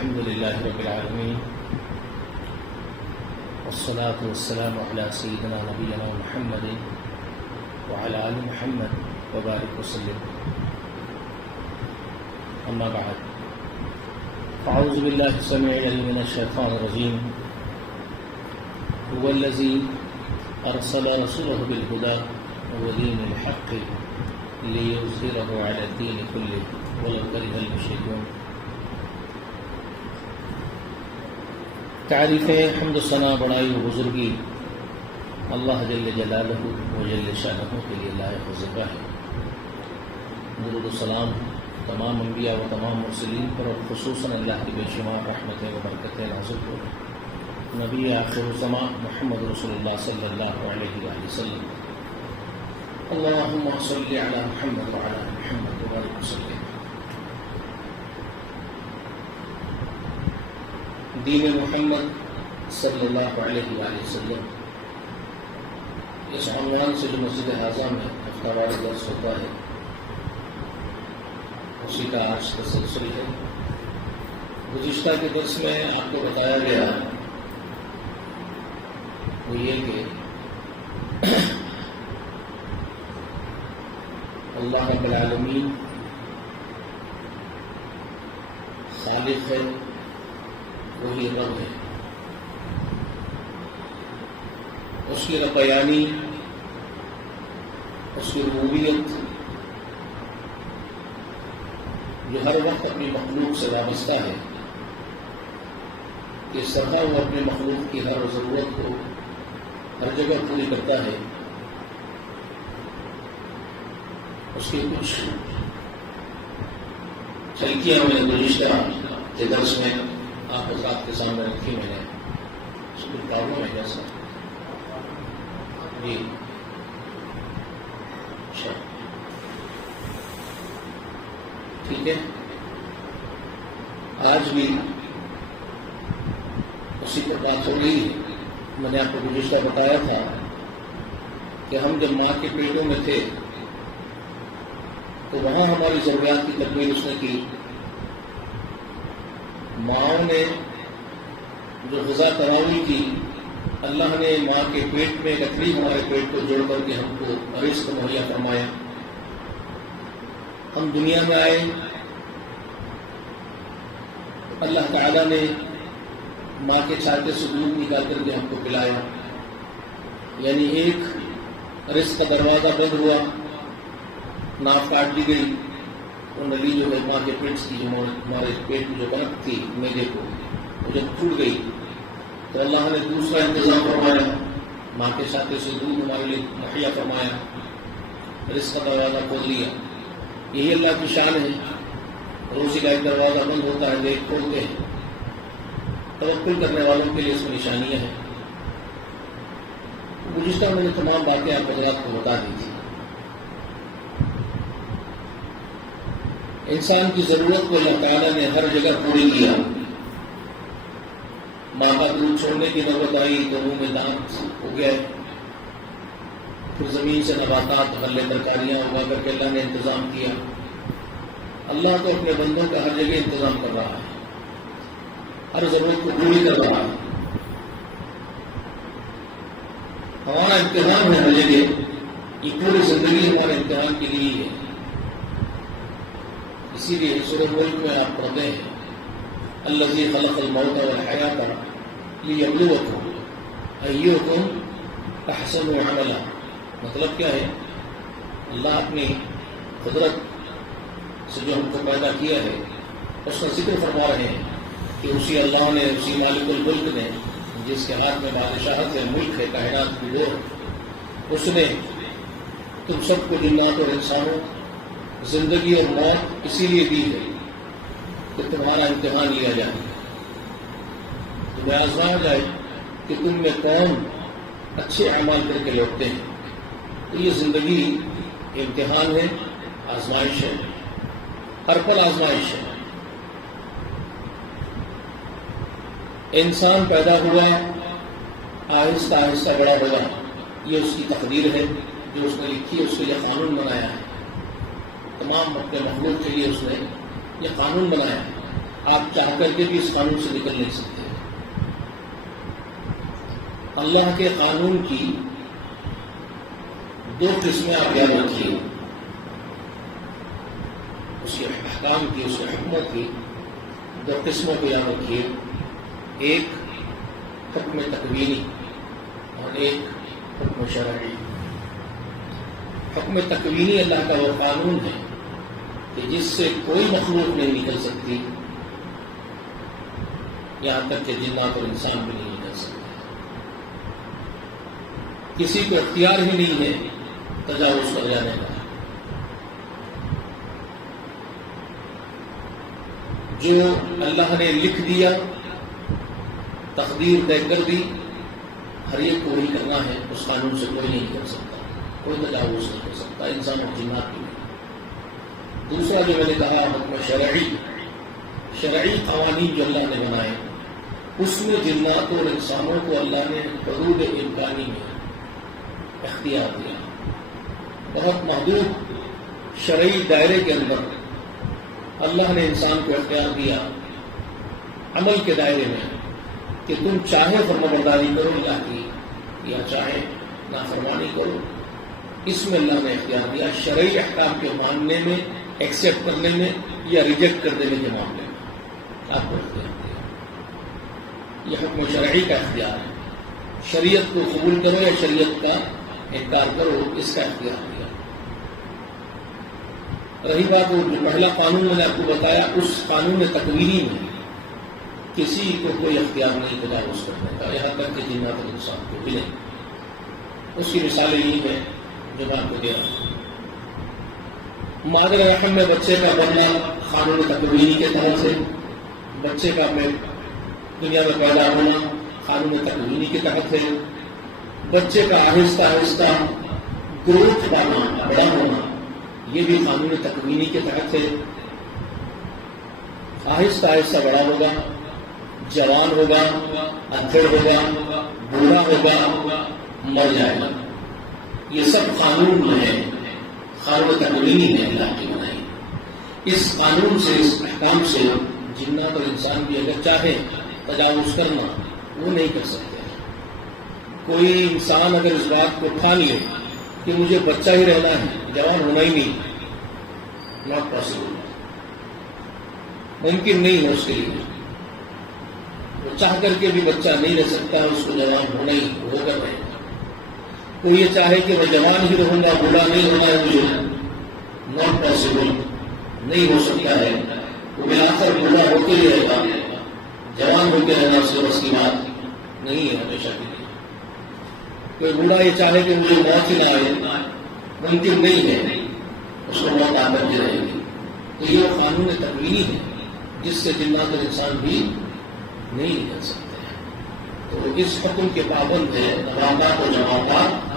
الحمد لله رب العالمين والصلاة والسلام على سيدنا نبينا محمد وعلى آل محمد وبارك وسلم. أما بعد، فأعوذ بالله السميع العليم من الشيطان الرجيم. هو الذي أرسل رسوله بالهدى ودين الحق ليظهره على الدين كله ولو كره المشركون. تعریف حمد و ثنا بڑائی و بزرگی اللہ جل جلالہ و جل شانہ کے لیے لائق و ذکر ہے. درود و سلام تمام انبیاء و تمام مرسلین پر اور خصوصاً اللہ کی بے شمار رحمتیں و برکتیں نازل ہو نبی آخر الزمان محمد رسول اللہ صلی اللہ علیہ وآلہ وسلم. اللہم صلی علی محمد وعلی محمد وبارک وسلم. دین محمد صلی اللہ علیہ وآلہ وسلم اس عنوان سے جو مسجد اعظم میں ہفتہ وار درس ہوتا ہے، اسی کا آج کا سلسلہ ہے. گزشتہ کے درس میں آپ کو بتایا گیا وہ یہ کہ اللہ رب العالمین خالق ہے، وہی رب ہے. اس کی ربیانی، اس کی ربوبیت جو ہر وقت اپنی مخلوق سے وابستہ ہے، اس طرح وہ اپنے مخلوق کی ہر ضرورت کو ہر جگہ پوری کرتا ہے. اس کی کچھ جھلکیاں میں نے گزشتہ کے درس میں آپ حضرات کے سامنے رکھی. میں نے اس کو پرابلم ہے کیسا جی اچھا ٹھیک ہے. آج بھی اسی پر بات ہو رہی ہے. میں نے آپ کو گزشتہ بتایا تھا کہ ہم جب ماں کے پیٹوں میں تھے تو وہاں ہماری ضروریات کی تکمیل اس نے کی. ماؤں نے جو غذا تراوی کی، اللہ نے ماں کے پیٹ میں لکڑی ہمارے پیٹ کو جوڑ کر کے ہم کو رزق مہیا فرمایا. ہم دنیا میں آئے، اللہ تعالیٰ نے ماں کے چھاتے سے دودھ نکال کر کے ہم کو پلایا. یعنی ایک رزق کا دروازہ بند ہوا، ناف کاٹ دی گئی، وہ نلی جو ہے ماں کے پیٹ کی جو ہمارے پیٹ کی جو کنک تھی میدے کو، وہ جب ٹوٹ گئی تو اللہ نے دوسرا انتظام فرمایا، ماں کے چھاتے سے دودھ ہمارے لیے مہیا فرمایا، رزق کا دروازہ کھول دیا. یہی اللہ کی شان ہے. روزی کا ایک دروازہ بند ہوتا ہے، دیکھ کھولتے ہیں. توکل کرنے والوں کے لیے اس میں نشانیاں ہیں. گزشتہ میں نے تمام باتیں آپ حضرات کو بتا دی تھی. انسان کی ضرورت کو اللہ تعالیٰ نے ہر جگہ پوری کیا. ماں کا دودھ چھوڑنے کی نوبت آئی تو منہ میں دانت ہو گئے. پھر زمین سے نباتات، غلے، ترکاریاں اگا کر کے اللہ نے انتظام کیا. اللہ تو اپنے بندوں کا ہر جگہ انتظام کر رہا ہے، ہر ضرورت کو پوری کر رہا ہے. ہمارا امتحان ہے ہر جگہ. یہ پوری زندگی ہمارے امتحان کے لیے ہے. اسی لیے سورۃ ملک میں آپ پڑھتے ہیں الذی خلق الموت والحیات لیبلوکم ایکم احسن عملا. مطلب کیا ہے؟ اللہ اپنی قدرت سے جو ہم کو پیدا کیا ہے اس کا ذکر فرما رہے ہیں کہ اسی اللہ نے، اسی مالک الملک نے، جس کے ہاتھ میں بادشاہت ہے، ملک ہے، کائنات کی ڈور، اس نے تم سب کو، جنات اور انسانوں، زندگی اور موت اسی لیے دی ہے کہ تمہارا امتحان لیا جائے، تمہیں آزمایا جائے کہ تم میں کون اچھے اعمال کر کے لوٹتے ہیں. تو یہ زندگی امتحان ہے، آزمائش ہے، ہر پل آزمائش ہے. انسان پیدا ہوا، آہستہ آہستہ بڑا ہوا. یہ اس کی تقدیر ہے جو اس نے لکھی ہے، اس کے لیے قانون بنایا ہے. تمام اپنے مخلوق کے لیے اس نے یہ قانون بنایا ہے. آپ چاہ کر کے بھی اس قانون سے نکل نہیں سکتے. اللہ کے قانون کی دو قسمیں آپ یاد رکھیے، اس کے احکام کی، اس کے حکموں کی دو قسموں کو یاد رکھیے. ایک حکم تکوینی اور ایک حکم شرعی. حکم تکوینی اللہ کا وہ قانون ہے کہ جس سے کوئی مخلوق نہیں نکل سکتی، یہاں تک کہ جنات اور انسان بھی نہیں نکل سکتے. کسی کو اختیار ہی نہیں ہے تجاوز کر جانے کا. جو اللہ نے لکھ دیا، تقدیر طے کر دی، ہر ایک کو وہی کرنا ہے. اس قانون سے کوئی نہیں کر سکتا، کوئی تجاوز نہیں کر سکتا، انسان اور جنات بھی نہیں. دوسرا جو میں نے کہا حکم شرعی، شرعی قوانین جو اللہ نے بنائے، اس میں جنات اور انسانوں کو اللہ نے حدود امکانی میں اختیار دیا. بہت محدود شرعی دائرے کے اندر اللہ نے انسان کو اختیار دیا عمل کے دائرے میں کہ تم چاہے فرمانبرداری کرو اللہ کی یا چاہے نافرمانی کرو. اس میں اللہ نے اختیار دیا شرعی احکام کے ماننے میں، ایکسیپٹ کرنے میں یا ریجیکٹ کر دینے کے معاملے میں آپ کو اختیار دیا. یہ حکم شرعی کا اختیار ہے. شریعت کو قبول کرو یا شریعت کا انکار کرو، اس کا اختیار دیا. رہی بات وہ جو پہلا قانون میں نے آپ کو بتایا، اس قانون تکوینی میں کسی کو کوئی اختیار نہیں تجاوز کرنے کا، یہاں تک کہ جنات اور انسان کو بھی نہیں. اس کی مثالیں یہی ہے جو میں آپ کو دے رہا ہوں. مادر رحم میں بچے کا بننا قانون تکوینی کے تحت ہے. بچے کا دنیا میں پیدا ہونا قانون تکوینی کے تحت ہے. بچے کا آہستہ آہستہ گروتھ پانا، بڑا ہونا، یہ بھی قانون تکوینی کے تحت ہے. آہستہ آہستہ بڑا ہوگا، جوان ہوگا، ادھر ہوگا، بوڑھا ہوگا، مر جائے گا. یہ سب قانون میں ہے، قانون تکوینی ہے اللہ کی بنائی. اس قانون سے، اس احکام سے جنات اور انسان بھی اگر چاہے تجاوز کرنا وہ نہیں کر سکتے. کوئی انسان اگر اس بات کو ٹھان لے کہ مجھے بچہ ہی رہنا ہے، جوان ہونا ہی نہیں، ناٹ پاسبل، ممکن نہیں ہے اس کے لیے. وہ چاہ کر کے بھی بچہ نہیں رہ سکتا، اس کو جوان ہونا ہی ہوگا رہے گا. کوئی یہ چاہے کہ میں جوان ہی رہوں گا، بوڑھا نہیں ہونا ہے مجھے، ناٹ پاسبل، نہیں ہو سکتا ہے. وہ بالآخر بوڑھا ہوتے ہی رہے گا، جوان ہوتے رہنا اس کے بس کی بات نہیں ہے ہمیشہ کے لیے. کوئی بوڑھا یہ چاہے کہ مجھے موت ہی نہ آئے، ممکن نہیں ہے، اس کو موت آ کر کے رہے گی. تو یہ قانون تکوینی ہے جس سے جنات اور انسان بھی نہیں نکل سکتے ہیں. تو اس حکم کے پابند ہے نباتات و جماعات،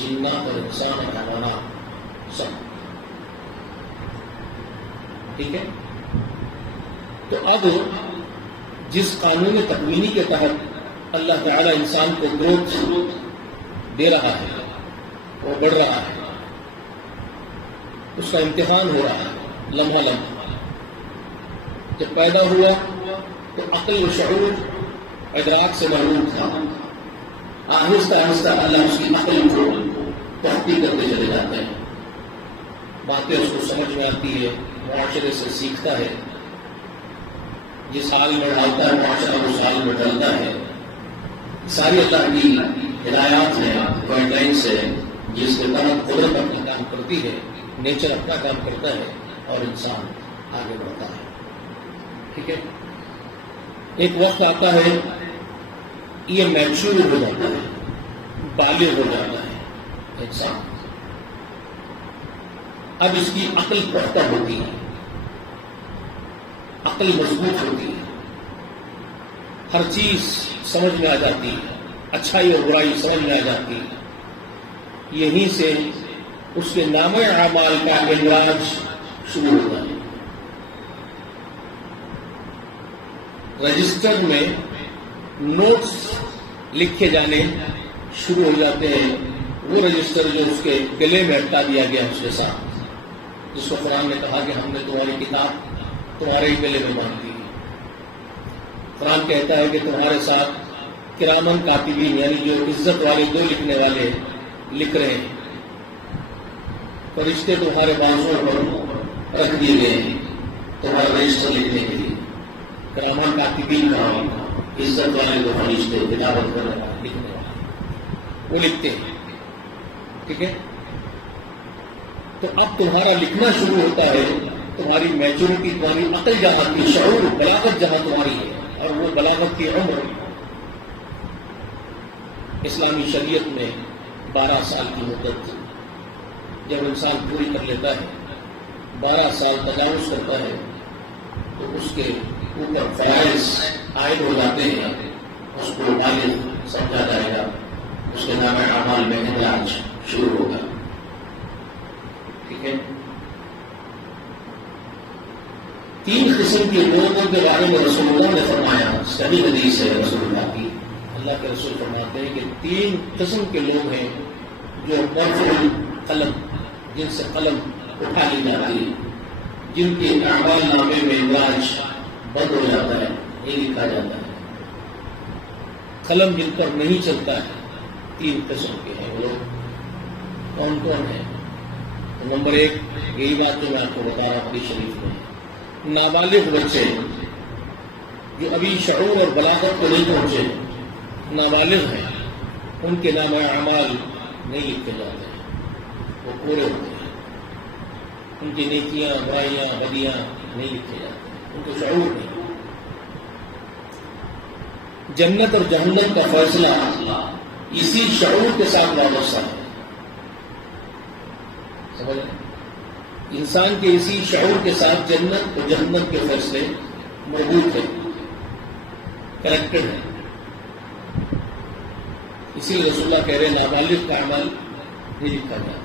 جنات اور انسان اور حیوانات سب. ٹھیک ہے. تو اب جس قانون تکوینی کے تحت اللہ تعالی انسان کو گروتھ دے رہا ہے، وہ بڑھ رہا ہے، اس کا امتحان ہو رہا ہے لمحہ لمحہ. جب پیدا ہوا تو عقل و شعور ادراک سے محروم تھا. آہستہ آہستہ اللہ اس کی عقل کو تحقیق کرتے چلے جاتے ہیں. باتیں اس کو سمجھ میں آتی ہے، معاشرے سے سیکھتا ہے. جس حال میں ڈالتا ہے معاشرہ اس حال میں ڈالتا ہے. ساری اللہ کی ہدایات ہیں، گائیڈ لائنس ہے، جس کے تحت قدرت اپنا کام کرتی ہے، نیچر اپنا کام کرتا ہے اور انسان آگے بڑھتا ہے. ٹھیک ہے. ایک وقت آتا ہے یہ میچور ہو جاتا ہے، بالغ ہو جاتا ہے انسان. اب اس کی عقل پختہ ہوتی ہے، عقل مضبوط ہوتی ہے، ہر چیز سمجھ میں آ جاتی ہے، اچھائی اور برائی سمجھ میں آ جاتی ہے. یہیں سے اس کے نامہ اعمال کا اندراج شروع ہوتا ہے. رجسٹر میں نوٹس لکھے جانے شروع ہو جاتے ہیں. وہ رجسٹر جو اس کے گلے میں اٹکا دیا گیا اس کے ساتھ، جس کو قرآن نے کہا کہ ہم نے تمہاری کتاب تمہارے ہی گلے میں باندھ دی. قرآن کہتا ہے کہ تمہارے ساتھ کرامن کاتبین یعنی جو عزت والے دو لکھنے والے لکھ رہے ہیں. فرشتے تمہارے بازوؤں پر رکھ دیے گئے ہیں تمہارا رجسٹر لکھنے کے لیے. کرامن کاتبین کا عزت والے دو فرشتے کتابت کرنے والے لکھنے والے وہ لکھتے ہیں. ٹھیک ہے. تو اب تمہارا لکھنا شروع ہوتا ہے. تمہاری میچورٹی تمہاری عقل جہاں کی شعور بلاغت جہاں تمہاری ہے اور وہ بلاغت کی عمر اسلامی شریعت میں 12 سال کی مدت جب انسان پوری کر لیتا ہے 12 سال تجاوز کرتا ہے تو اس کے اوپر فرائض عائد ہو جاتے ہیں. اس کو بالغ سمجھا جائے گا. اس کے نام اعمال میں اندراج شروع ہوگا. ٹھیک ہے. 3 قسم کے لوگوں کے بارے میں رسول اللہ نے فرمایا. صحیح حدیث ہے رسول اللہ کی. اللہ کے رسول فرماتے ہیں کہ 3 قسم کے لوگ ہیں جو مرفوع قلم جن سے قلم اٹھا لی جاتی ہے جن کے اعمال نامے میں اندراج بند ہو جاتا ہے یہ لکھا جاتا ہے. قلم جن پر نہیں چلتا ہے 3 قسم کے ہیں. وہ لوگ کون کون ہیں؟ نمبر 1 یہی بات جو میں آپ کو بتا رہا ہوں حدیث شریف میں. نابالغ بچے جو ابھی شعور اور بلاغت کو نہیں پہنچے نابالغ ہیں ان کے نام اعمال نہیں لکھے جاتے ہیں. وہ پورے ہوتے ہیں. ان کی نیکیاں برائیاں بدیاں نہیں لکھے جاتے ہیں. ان کو شعور نہیں. جنت اور جہنم کا فیصلہ اسی شعور کے ساتھ وابستہ ہے. سمجھ انسان کے اسی شعور کے ساتھ جنت اور جہنم کے فیصلے مربوط ہیں کنیکٹڈ ہیں. اسی لیے رسول اللہ کہہ رہے ہیں نابالغ کا عمل نہیں لکھا جاتا.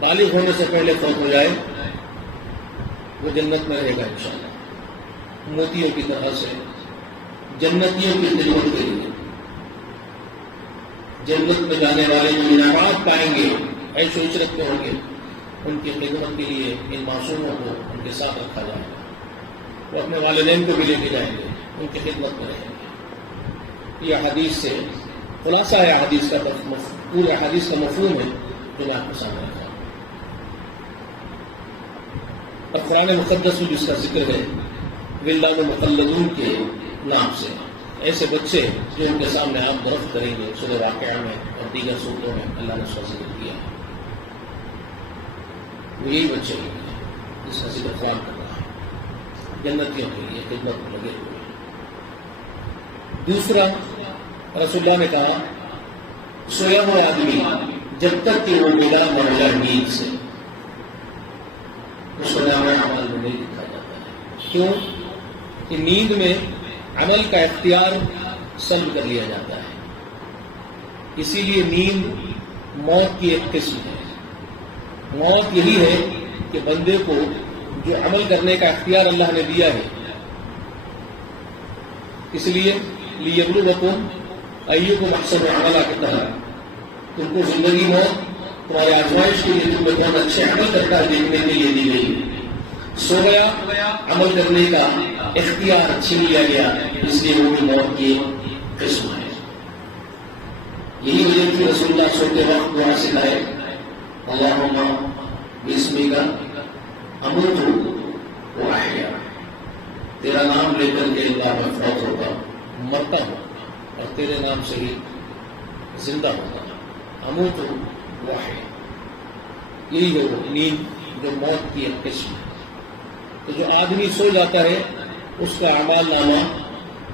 بالغ ہونے سے پہلے فوت ہو جائے وہ جنت میں رہے گا انشاءاللہ. موتیوں کی طرح سے جنتیوں کی خدمت کے لیے جنت میں جانے والے جو انعامات پائیں گے عیش و عشرت کے ہوں گے ان کی خدمت کے لیے ان معصوموں کو ان کے ساتھ رکھا جائے گا. وہ اپنے والدین کو بھی لے کے جائیں گے ان کی خدمت میں رہیں گے. یہ حدیث سے خلاصہ ہے. حدیث کا پورا حدیث کا مفہوم ہے جو میں آپ کو سامنے رکھا ہوں. اور قرآن مقدس میں جس کا ذکر ہے ولدان مخلدون کے نام سے ایسے بچے جو ان کے سامنے آپ درخت کریں گے. سورہ واقعہ میں اور دیگر سورتوں میں اللہ نے اس کا ذکر کیا ہے. وہ یہی بچے ہیں جس کا ذکر قرآن کر رہا ہے. جنتیوں کے لیے خدمت میں لگے ہوئے ہیں. دوسرا رسول اللہ نے کہا سویا ہوا آدمی جب تک کہ وہ بیدار نہ ہو جائے نیند سے اس کو نام عمل میں نہیں لکھا جاتا ہے. کیوں کہ نیند میں عمل کا اختیار سلب کر لیا جاتا ہے. اسی لیے نیند موت کی ایک قسم ہے. موت یہی ہے کہ بندے کو جو عمل کرنے کا اختیار اللہ نے دیا ہے اس لیے لیبلوکم ایکم احسن عملا کی طرح تم کو زندگی موت تمہارے آزمائش کے لیے تم میں کون اچھے عمل کرتا ہے دیکھنے کے لیے دی گئی. سو گیا عمل کرنے کا اختیار چھین لیا گیا اس لیے وہ موت کی قسم ہے. یہی وجہ تھی رسول اللہ سوتے وقت دعا سکھائے اللہم باسمک اموت و احیا. تیرا نام لے کر کے اللہ میں فوت ہوتا مرتا ہوں اور تیرے نام سے ہی زندہ ہوتا. اموت و احیا یہی ہے وہ نیند جو موت کی ایک قسم ہے. تو جو آدمی سو جاتا ہے اس کا اعمال نامہ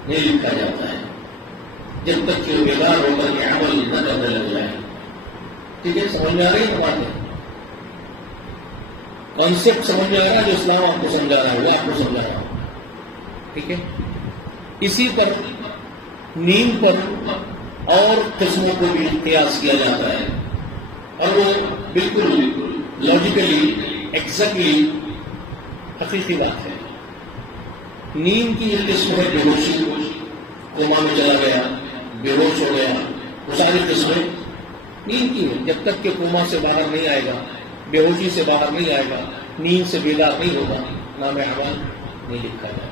نہیں لکھا جاتا ہے جب تک کہ وہ بیدار ہو کر کے عمل نہ کرنے لگ جائے. ٹھیک ہے. سمجھ میں آ رہی ہے باتیں؟ کانسیپٹ سمجھ میں آ رہا ہے جو اسلام آپ کو سمجھا رہا ہے وہ آپ کو سمجھا رہا ہے. ٹھیک ہے. اسی پر نیند پر اور قسموں کو بھی قیاس کیا جاتا ہے اور وہ بالکل لاجیکلی ایگزیکٹلی حقیقی بات ہے. نیند کی ایک قسم ہے بے ہوشی. کوما میں چلا گیا بے ہوش ہو گیا وہ ساری قسمیں نیند کی ہے. جب تک کہ کوما سے باہر نہیں آئے گا بے ہوشی سے باہر نہیں آئے گا نیند سے بیدار نہیں ہوگا نام اعمال نہیں لکھا جائے.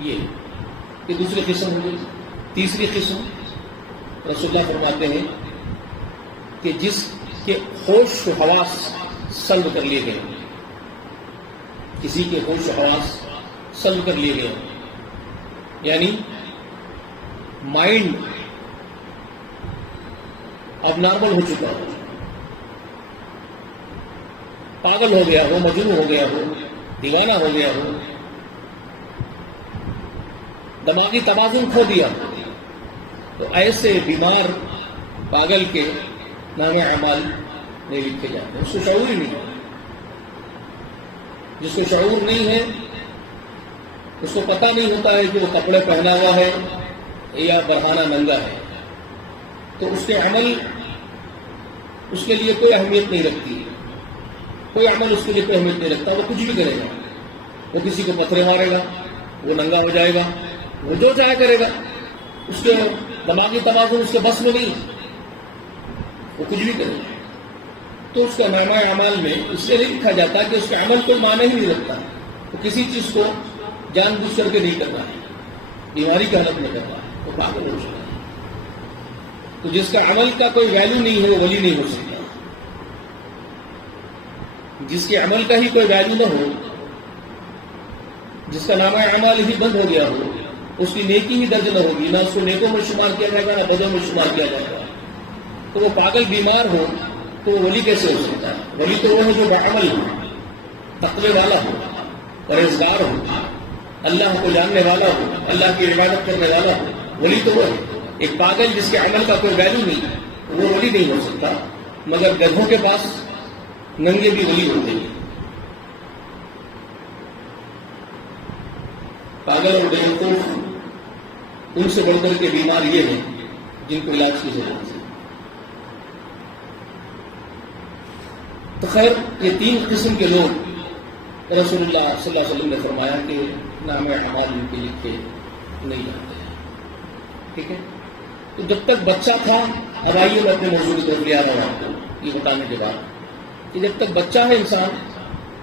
یہ دوسری قسم ہو گئی. تیسری قسم رسول اللہ فرماتے ہیں کہ جس کے ہوش و حواس سلب کر لیے گئے, کسی کے ہوش و حواس سلب کر لیے گئے, یعنی مائنڈ اب نارمل ہو چکا ہو, پاگل ہو گیا ہو, مجنون ہو گیا ہو, دیوانہ ہو گیا ہو, دماغی توازن کھو دیا, تو ایسے بیمار پاگل کے نام اعمال نہیں لکھے جاتے. اس کو شعور ہی نہیں. جس کو شعور نہیں ہے, اس کو پتہ نہیں ہوتا ہے کہ وہ کپڑے پہنا ہوا ہے یا برہنہ ننگا ہے, تو اس کے عمل اس کے لیے کوئی اہمیت نہیں رکھتی. کوئی عمل اس کے لیے کوئی اہمیت نہیں رکھتا. وہ کچھ بھی کرے گا, وہ کسی کو پتھرے مارے گا, وہ ننگا ہو جائے گا, وہ جو چاہے کرے گا, اس کے دماغی توازن اس کے بس میں نہیں, وہ کچھ بھی کرے گا. تو اس کا نامہ اعمال میں اس لیے نہیں لکھا جاتا کہ اس کے عمل کو معنی ہی نہیں رکھتا. وہ کسی چیز کو جان بوجھ کر کے نہیں کرنا ہے, بیماری کی حالت میں کرنا ہے, وہ پاگل ہو سکتا ہے. تو جس کا عمل کا کوئی ویلیو نہیں ہے وہ ولی نہیں ہو سکتا. جس کے عمل کا ہی کوئی ویلیو نہ ہو, جس کا نامہ اعمال ہی بند ہو گیا ہو, اس کی نیکی ہی درج نہ ہوگی, نہ اس کو نیکوں میں شمار کیا جائے گا نہ بدوں میں شمار کیا جائے گا, تو وہ پاگل بیمار ہو تو وہ ولی کیسے ہو سکتا ہے؟ ولی تو وہ ہے جو بعمل ہو, تقوی والا ہو, پرہیزگار ہو, اللہ کو جاننے والا ہو, اللہ کی عبادت کرنے والا ہو. ولی تو وہ ہے. ایک پاگل جس کے عمل کا کوئی ویلیو نہیں, وہ ولی نہیں ہو سکتا. مگر گدھوں کے پاس ننگے بھی ولی ہوتے ہیں. پاگل اور بیوقوف ان سے بڑھ کر کے بیمار یہ ہیں جن کو علاج کی ضرورت ہے. تو خیر, یہ تین قسم کے لوگ رسول اللہ صلی اللہ علیہ وسلم نے فرمایا کہ نام اعمال ان کے لکھے نہیں جاتے ہیں. ٹھیک ہے. تو جب تک بچہ تھا, اب آئیے میں اپنے موضوع کی طرف لے آ رہا ہوں آپ کو یہ بتانے کے بعد کہ جب تک بچہ ہے انسان,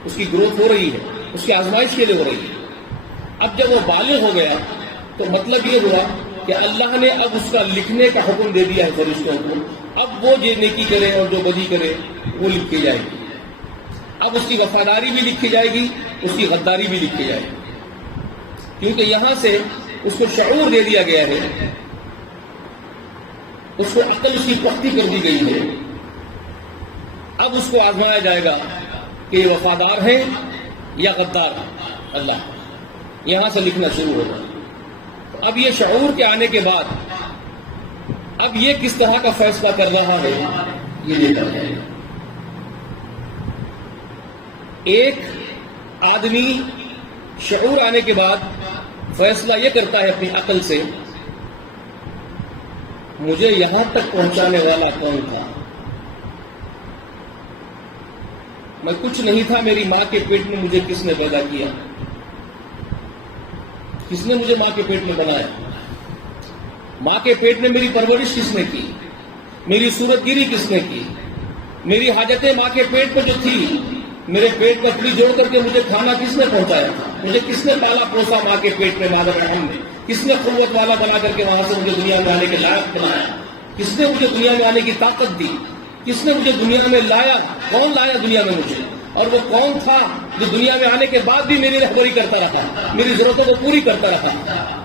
اس کی گروتھ ہو رہی ہے, اس کی آزمائش کے لیے ہو رہی ہے. اب جب وہ بالغ ہو گیا تو مطلب یہ ہوا کہ اللہ نے اب اس کا لکھنے کا حکم دے دیا ہے فرشتوں کو. اب وہ جو نیکی کرے اور جو بدی کرے وہ لکھی جائے گی. اب اس کی وفاداری بھی لکھی جائے گی, اس کی غداری بھی لکھی جائے گی, کیونکہ یہاں سے اس کو شعور دے دیا گیا ہے, اس کو عقل اس کی پختہ کر دی گئی ہے. اب اس کو آزمایا جائے گا کہ یہ وفادار ہیں یا غدار. اللہ یہاں سے لکھنا شروع ہوگا. اب یہ شعور کے آنے کے بعد اب یہ کس طرح کا فیصلہ کر رہا ہے یہ دیکھا جائے گا. ایک آدمی شعور آنے کے بعد فیصلہ یہ کرتا ہے اپنی عقل سے, مجھے یہاں تک پہنچانے والا کون تھا؟ میں کچھ نہیں تھا, میری ماں کے پیٹ میں مجھے کس نے پیدا کیا, کس نے مجھے ماں کے پیٹ میں بنایا, ماں کے پیٹ میں میری پرورش کس نے کی, میری صورت گیری کس نے کی, میری حاجتیں ماں کے پیٹ میں جو تھی, میرے پیٹ میں پلی جوڑ کر کے مجھے کھانا کس نے پہنچایا, مجھے کس نے پالا پوسا ماں کے پیٹ میں مادر رحم میں, کس نے قوت والا بنا کر کے وہاں سے مجھے دنیا میں آنے کے لائق بنایا, کس نے مجھے دنیا میں آنے کی طاقت دی, کس نے مجھے دنیا میں لایا, کون لایا دنیا میں مجھے, اور وہ کون تھا جو دنیا میں آنے کے بعد بھی میری رہبری کرتا رہا, میری ضرورتوں کو پوری کرتا رہا.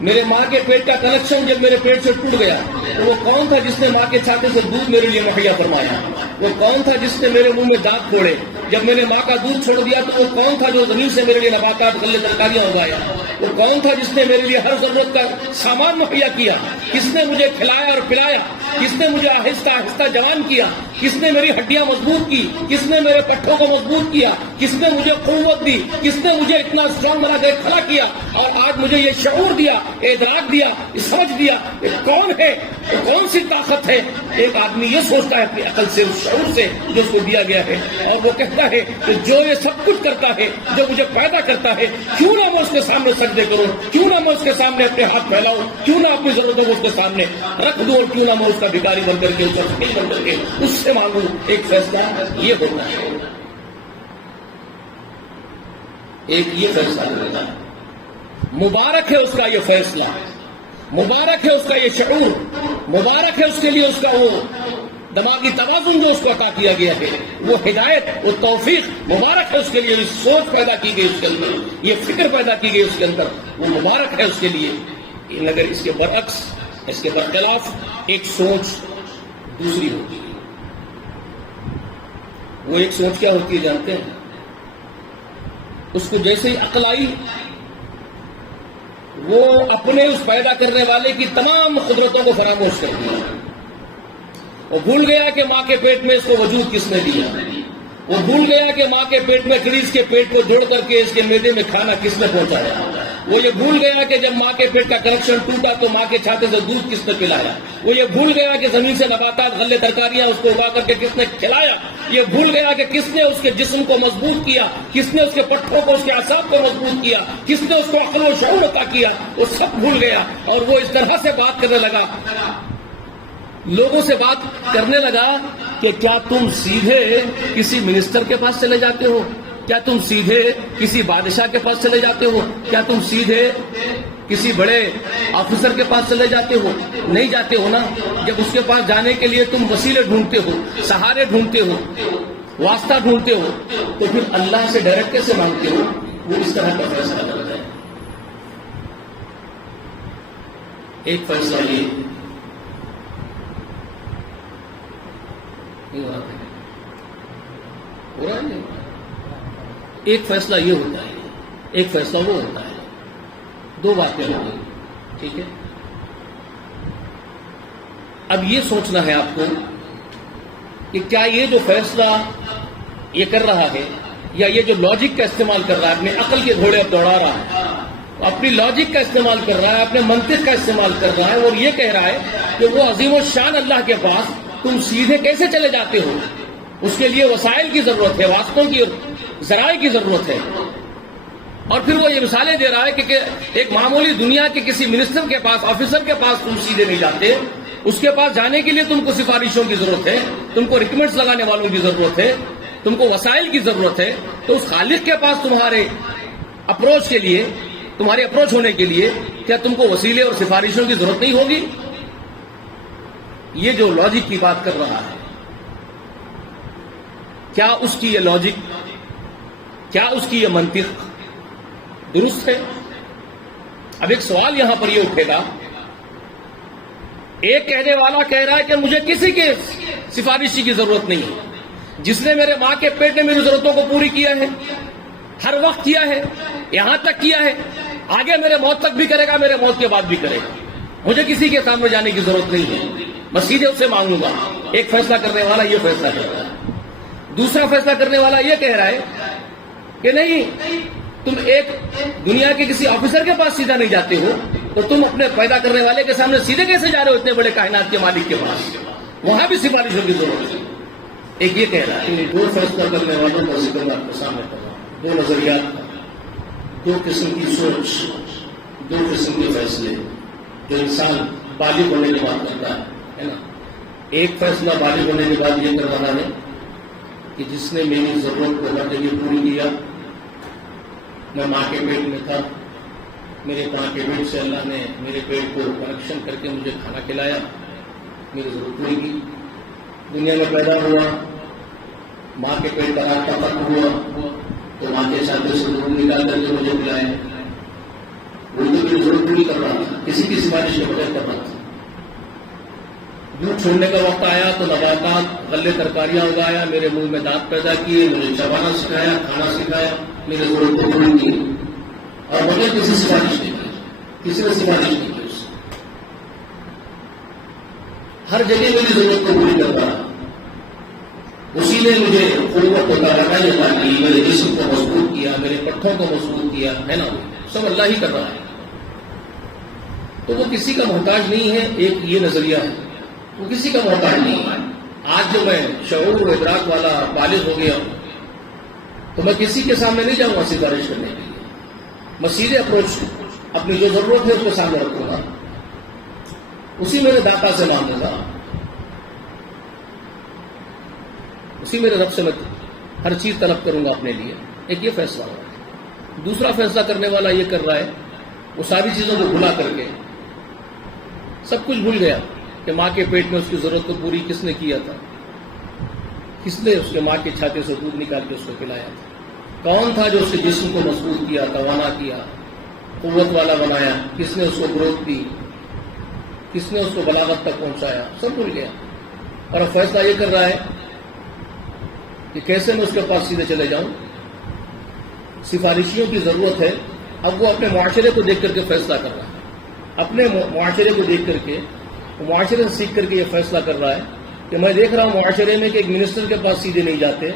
میرے ماں کے پیٹ کا کنیکشن جب میرے پیٹ سے ٹوٹ گیا تو وہ کون تھا جس نے ماں کے چھاتے سے دودھ میرے لیے مہیا فرمایا, وہ کون تھا جس نے میرے منہ میں دانت پھوڑے, جب میں نے ماں کا دودھ چھوڑ دیا تو وہ کون تھا جو زمین سے میرے لیے نباتات غلے ترکاریاں اگایا, وہ کون تھا جس نے میرے لیے ہر ضرورت کا سامان مہیا کیا, کس نے مجھے کھلایا اور پلایا, کس نے مجھے آہستہ آہستہ جوان کیا, کس نے میری ہڈیاں مضبوط کی, کس نے میرے پٹھوں کو مضبوط کیا, کس نے مجھے قوت دی, کس نے مجھے اتنا اسٹرانگ بنا کے کھڑا کیا اور آج مجھے یہ شعور دیا, ادراک دیا, سمجھ دیا, یہ کون ہے, یہ کون سی طاقت ہے. ایک آدمی یہ سوچتا ہے اپنی عقل سے, اس شعور سے جو اس کو دیا گیا ہے, اور وہ کہتا ہے کہ جو یہ سب کچھ کرتا ہے, جو مجھے پیدا کرتا ہے, کیوں نہ میں اس کے سامنے سجدے کروں, کیوں نہ میں اس کے سامنے اپنے ہاتھ پھیلاؤں, کیوں نہ اپنی ضرورتوں کو اس کے سامنے رکھ دوں, اور کیوں نہ میں اس کا بھکاری بن کر کے, اس کا فقیر بن کر کے اس سے مانگوں. ایک فیصلہ یہ ہوتا ہے. ایک یہ فیصلہ کرتا ہے، مبارک ہے اس کا یہ فیصلہ، مبارک ہے اس کا یہ شعور، مبارک ہے اس کے لیے اس کا وہ دماغی توازن جو اس کو عطا کیا گیا ہے، وہ ہدایت، وہ توفیق، مبارک ہے اس کے لیے، یہ سوچ پیدا کی گئی اس کے اندر، یہ فکر پیدا کی گئی اس کے اندر، وہ مبارک ہے اس کے لیے۔ اگر اس کے برعکس، اس کے برخلاف ایک سوچ دوسری ہوتی ہے، وہ ایک سوچ کیا ہوتی ہے جانتے ہیں؟ اس کو جیسے ہی عقل آئی، وہ اپنے اس پیدا کرنے والے کی تمام قدرتوں کو فراموش کر دیا، وہ بھول گیا کہ ماں کے پیٹ میں اس کو وجود کس نے دیا، وہ بھول گیا کہ ماں کے پیٹ میں کڑی اس کے پیٹ کو جوڑ کر کے اس کے معدے میں کھانا کس نے پہنچایا، وہ یہ بھول گیا کہ جب ماں کے پیٹ کا کنیکشن ٹوٹا تو ماں کے چھاتے سے دودھ کس نے پلایا، وہ یہ بھول گیا کہ زمین سے نباتات، غلے، ترکاریاں اس کو اگا کر کے کس نے کھلایا، یہ بھول گیا کہ کس نے اس کے جسم کو مضبوط کیا، کس نے اس کے پٹھوں کو، اس کے اعصاب کو مضبوط کیا، کس نے اس کو عقل و شعور عطا کیا، وہ سب بھول گیا، اور وہ اس طرح سے بات کرنے لگا، لوگوں سے بات کرنے لگا کہ کیا تم سیدھے کسی منسٹر کے پاس چلے جاتے ہو، کیا تم سیدھے کسی بادشاہ کے پاس چلے جاتے ہو، کیا تم سیدھے کسی بڑے آفیسر کے پاس چلے جاتے ہو؟ نہیں جاتے ہو نا۔ جب اس کے پاس جانے کے لیے تم وسیلے ڈھونڈتے ہو، سہارے ڈھونڈتے ہو، واسطہ ڈھونڈتے ہو، تو پھر اللہ سے ڈائریکٹ کیسے مانگتے ہو؟ وہ اس طرح کا فیصلہ کرتا ہے۔ ایک فیصلہ یہ ہو رہا ہے، ایک فیصلہ یہ ہوتا ہے، ایک فیصلہ وہ ہوتا ہے، دو باتیں ہوتی ہیں، ٹھیک ہے؟ اب یہ سوچنا ہے آپ کو کہ کیا یہ جو فیصلہ یہ کر رہا ہے، یا یہ جو لاجک کا استعمال کر رہا ہے، اپنے عقل کے گھوڑے اب دوڑا رہا ہے، اپنی لاجک کا استعمال کر رہا ہے، اپنے منطق کا استعمال کر رہا ہے، اور یہ کہہ رہا ہے کہ وہ عظیم الشان اللہ کے پاس تم سیدھے کیسے چلے جاتے ہو؟ اس کے لیے وسائل کی ضرورت ہے، واسطوں کی، ذرائع کی ضرورت ہے۔ اور پھر وہ یہ مثالیں دے رہا ہے کہ ایک معمولی دنیا کے کسی منسٹر کے پاس، آفیسر کے پاس تم سیدھے نہیں جاتے، اس کے پاس جانے کے لیے تم کو سفارشوں کی ضرورت ہے، تم کو ریکمنڈس لگانے والوں کی ضرورت ہے، تم کو وسائل کی ضرورت ہے۔ تو اس خالق کے پاس تمہارے اپروچ کے لیے، تمہارے اپروچ ہونے کے لیے کیا تم کو وسیلے اور سفارشوں کی ضرورت نہیں ہوگی؟ یہ جو لاجک کی بات کر رہا ہے، کیا اس کی یہ لاجک، کیا اس کی یہ منطق درست ہے؟ اب ایک سوال یہاں پر یہ اٹھے گا، ایک کہنے والا کہہ رہا ہے کہ مجھے کسی کے سفارشی کی ضرورت نہیں ہے، جس نے میرے ماں کے پیٹ میں میری ضرورتوں کو پوری کیا ہے، ہر وقت کیا ہے، یہاں تک کیا ہے، آگے میرے موت تک بھی کرے گا، میرے موت کے بعد بھی کرے گا، مجھے کسی کے سامنے جانے کی ضرورت نہیں ہے، میں سیدھے اس سے مانگوں گا۔ ایک فیصلہ کرنے والا یہ فیصلہ کر رہا ہے، دوسرا فیصلہ کرنے والا یہ کہہ رہا ہے کہ نہیں، تم ایک دنیا کے کسی آفیسر کے پاس سیدھا نہیں جاتے ہو، تو تم اپنے پیدا کرنے والے کے سامنے سیدھے کیسے جا رہے ہو، اتنے بڑے کائنات کے مالک کے پاس، وہاں بھی سفارشوں کی ضرورت ہے۔ ایک یہ کہہ رہا ہے، دو فیصلہ کرنے والوں کا ذکر آپ کے سامنے کر رہا ہوں، دو نظریات، دو قسم کی سوچ، دو قسم کے فیصلے جو انسان بالغ ہونے کے بعد کرتا ہے نا۔ ایک فیصلہ بالغ ہونے کے بعد یہ کر رہا ہے کہ جس نے میری ضرورت کو ہر جگہ پوری کیا، میں ماں کے پیٹ میں تھا، میرے ماں کے پیٹ سے اللہ نے میرے پیٹ کو کنیکشن کر کے مجھے کھانا کھلایا، میری ضرورت پوری کی، دنیا میں پیدا ہوا، ماں کے پیٹ کا راستہ ختم ہوا تو ماں کے چھاتے سے دودھ نکال کر کے مجھے پلایا، وہ تو میری ضرورت پوری کر رہا تھا، کسی کی سفارش کے بغیر کر رہا تھا۔ دودھ چھوڑنے کا وقت آیا تو نباتات، غلے، ترکاریاں اگایا، میرے منہ میں دانت پیدا کیے، مجھے چبانا سکھایا، کھانا سکھایا، میری ضرورت کو پوری کی، اور مجھے کسی سفارش نہیں کی، کسی نے سفارش نہیں کی، اس ہر جگہ میری ضرورت کو پوری کر رہا، اسی نے مجھے قوت و طاقت عطا کی، میرے جسم کو مضبوط کیا، میرے پٹھوں کو مضبوط کیا، ہے نا، سب اللہ ہی کر رہا ہے۔ تو وہ کسی کا محتاج نہیں ہے، ایک یہ نظریہ ہے، وہ کسی کا محتاج نہیں ہے۔ آج جو میں شعور و ادراک والا بالغ ہو گیا ہوں تو میں کسی کے سامنے نہیں جاؤں گا سفارش کرنے کے لیے، میں سیدھے اپروچ اپنی جو ضرورت ہے اس کو سامنے رکھوں گا، اسی میرے داتا سے مانگوں گا، اسی میرے رب سے میں ہر چیز طلب کروں گا اپنے لیے۔ ایک یہ فیصلہ ہوگا۔ دوسرا فیصلہ کرنے والا یہ کر رہا ہے، وہ ساری چیزوں کو بھلا کر کے سب کچھ بھول گیا کہ ماں کے پیٹ میں اس کی ضرورت کو پوری کس نے کیا تھا، کس نے اس کے ماں کے چھاتے سے دودھ نکال کے اس کو پلایا تھا، کون تھا جو اس کے جسم کو مضبوط کیا، توانا کیا، قوت والا بنایا، کس نے اس کو گروتھ دی، کس نے اس کو بلاغت تک پہنچایا، سب بھول گیا۔ اور اب فیصلہ یہ کر رہا ہے کہ کیسے میں اس کے پاس سیدھے چلے جاؤں، سفارشیوں کی ضرورت ہے۔ اب وہ اپنے معاشرے کو دیکھ کر کے فیصلہ کر رہا ہے، اپنے معاشرے کو دیکھ کر کے، معاشرے سے سیکھ کر کے یہ فیصلہ کر رہا ہے کہ میں دیکھ رہا ہوں معاشرے میں کہ ایک منسٹر کے پاس سیدھے نہیں جاتے،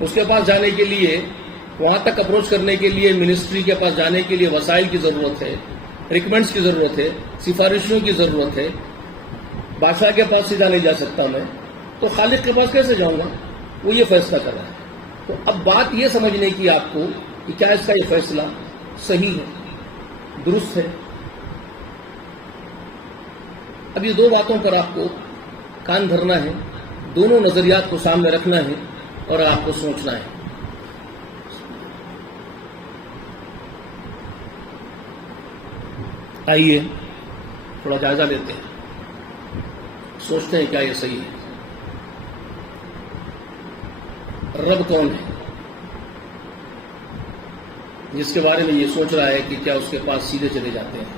اس کے پاس جانے کے لیے، وہاں تک اپروچ کرنے کے لیے منسٹری کے پاس جانے کے لیے وسائل کی ضرورت ہے، ریکمنڈس کی ضرورت ہے، سفارشوں کی ضرورت ہے۔ بادشاہ کے پاس سیدھا نہیں جا سکتا میں، تو خالق کے پاس کیسے جاؤں گا؟ وہ یہ فیصلہ کر رہا ہے۔ تو اب بات یہ سمجھنے کی آپ کو کہ کیا اس کا یہ فیصلہ صحیح ہے، درست ہے۔ اب یہ دو باتوں پر آپ کو کان دھرنا ہے، دونوں نظریات کو سامنے رکھنا ہے اور آپ کو سوچنا ہے۔ آئیے تھوڑا جائزہ لیتے ہیں، سوچتے ہیں کیا یہ صحیح ہے۔ رب کون ہے جس کے بارے میں یہ سوچ رہا ہے کہ کیا اس کے پاس سیدھے چلے جاتے ہیں،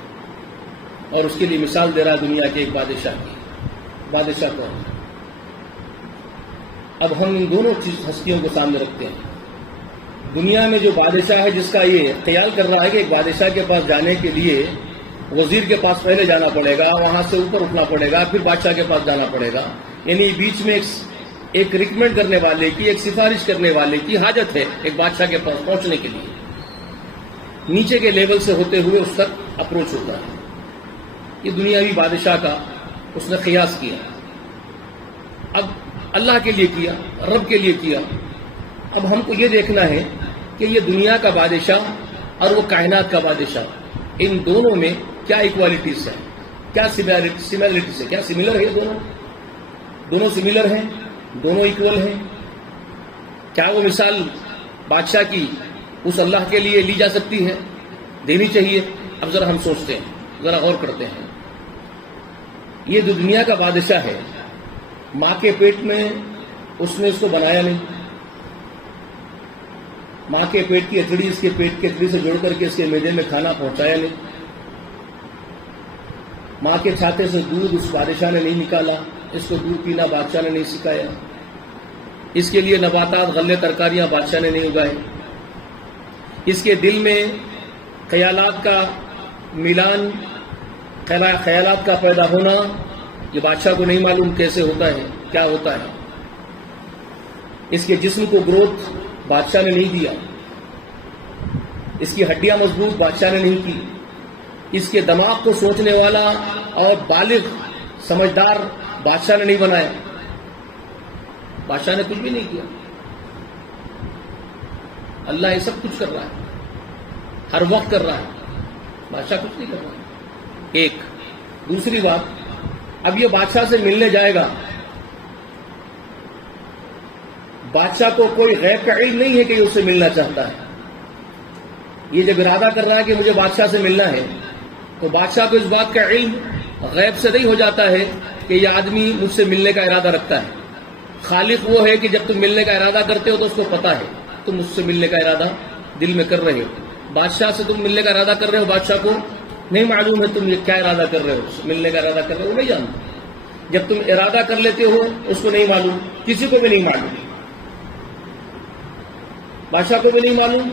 اور اس کے لیے مثال دے رہا ہے دنیا کے ایک بادشاہ کی۔ بادشاہ کون ہے؟ اب ہم ان دونوں ہستیوں کو سامنے رکھتے ہیں۔ دنیا میں جو بادشاہ ہے جس کا یہ خیال کر رہا ہے کہ ایک بادشاہ کے پاس جانے کے لیے وزیر کے پاس پہلے جانا پڑے گا، وہاں سے اوپر اٹھنا پڑے گا، پھر بادشاہ کے پاس جانا پڑے گا، یعنی بیچ میں ایک ریکمینڈ کرنے والے کی، ایک سفارش کرنے والے کی حاجت ہے ایک بادشاہ کے پاس پہنچنے کے لیے۔ نیچے کے لیول سے ہوتے ہوئے اس تک اپروچ ہوتا ہے۔ یہ دنیاوی بادشاہ کا اس نے قیاس کیا۔ اب اللہ کے لیے کیا، رب کے لیے کیا۔ اب ہم کو یہ دیکھنا ہے کہ یہ دنیا کا بادشاہ اور وہ کائنات کا بادشاہ، ان دونوں میں کیا ایکوالٹیز ہے، کیا سملیرٹیز ہے، کیا سملر ہے؟ دونوں سملر ہیں، دونوں ایکول ہیں۔ کیا وہ مثال بادشاہ کی اس اللہ کے لیے لی جا سکتی ہے، دینی چاہیے؟ اب ذرا ہم سوچتے ہیں، ذرا غور کرتے ہیں۔ یہ جو دنیا کا بادشاہ ہے، ماں کے پیٹ میں اس نے اس کو بنایا نہیں، ماں کے پیٹ کی اتڑی اس کے پیٹ کی اتڑی سے جوڑ کر کے اس کے معدے میں کھانا پہنچایا نہیں، ماں کے چھاتے سے دودھ اس بادشاہ نے نہیں نکالا، اس کو دودھ پینا بادشاہ نے نہیں سکھایا، اس کے لیے نباتات، غلے، ترکاریاں بادشاہ نے نہیں اگائے، اس کے دل میں خیالات کا ملان، خیالات کا پیدا ہونا، یہ بادشاہ کو نہیں معلوم کیسے ہوتا ہے، کیا ہوتا ہے۔ اس کے جسم کو گروتھ بادشاہ نے نہیں دیا، اس کی ہڈیاں مضبوط بادشاہ نے نہیں کی، اس کے دماغ کو سوچنے والا اور بالغ سمجھدار بادشاہ نے نہیں بنایا، بادشاہ نے کچھ بھی نہیں کیا۔ اللہ یہ سب کچھ کر رہا ہے، ہر وقت کر رہا ہے، بادشاہ کچھ نہیں کر رہا ہے۔ ایک دوسری بات، اب یہ بادشاہ سے ملنے جائے گا، بادشاہ کو کوئی غیب کا علم نہیں ہے کہ یہ اس سے ملنا چاہتا ہے۔ یہ جب ارادہ کر رہا ہے کہ مجھے بادشاہ سے ملنا ہے، تو بادشاہ کو اس بات کا علم غیب سے نہیں ہو جاتا ہے کہ یہ آدمی مجھ سے ملنے کا ارادہ رکھتا ہے۔ خالق وہ ہے کہ جب تم ملنے کا ارادہ کرتے ہو تو اس کو پتا ہے تم مجھ سے ملنے کا ارادہ دل میں کر رہے ہو۔ بادشاہ سے تم ملنے کا ارادہ کر رہے ہو، بادشاہ کو نہیں معلوم ہے تم یہ کیا ارادہ کر رہے ہو، ملنے کا ارادہ کر رہے ہو، وہ نہیں جانتا۔ جب تم ارادہ کر لیتے ہو اس کو نہیں معلوم، کسی کو بھی نہیں معلوم، بادشاہ کو بھی نہیں معلوم،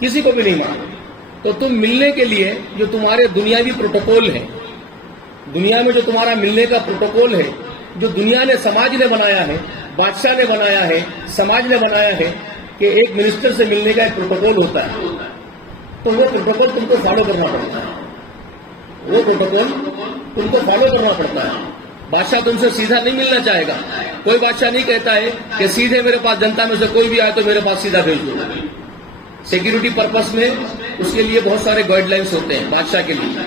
کسی کو بھی نہیں معلوم۔ تو تم ملنے کے لیے جو تمہارے دنیاوی پروٹوکول ہے، دنیا میں جو تمہارا ملنے کا پروٹوکول ہے، جو دنیا نے، سماج نے بنایا ہے، بادشاہ نے بنایا ہے، سماج نے بنایا ہے کہ ایک منسٹر سے ملنے کا ایک پروٹوکول ہوتا ہے، تو وہ پروٹوکول تم کو فالو کرنا پڑتا ہے، وہ پروٹوکول تم کو فالو کرنا پڑتا ہے۔ بادشاہ تم سے سیدھا نہیں ملنا چاہے گا، کوئی بادشاہ نہیں کہتا ہے کہ سیدھے میرے پاس جنتا میں سے کوئی بھی آئے تو میرے پاس سیدھا بھیج دو۔ سیکیورٹی پرپس میں اس کے لیے بہت سارے گائیڈ لائنس ہوتے ہیں بادشاہ کے لیے،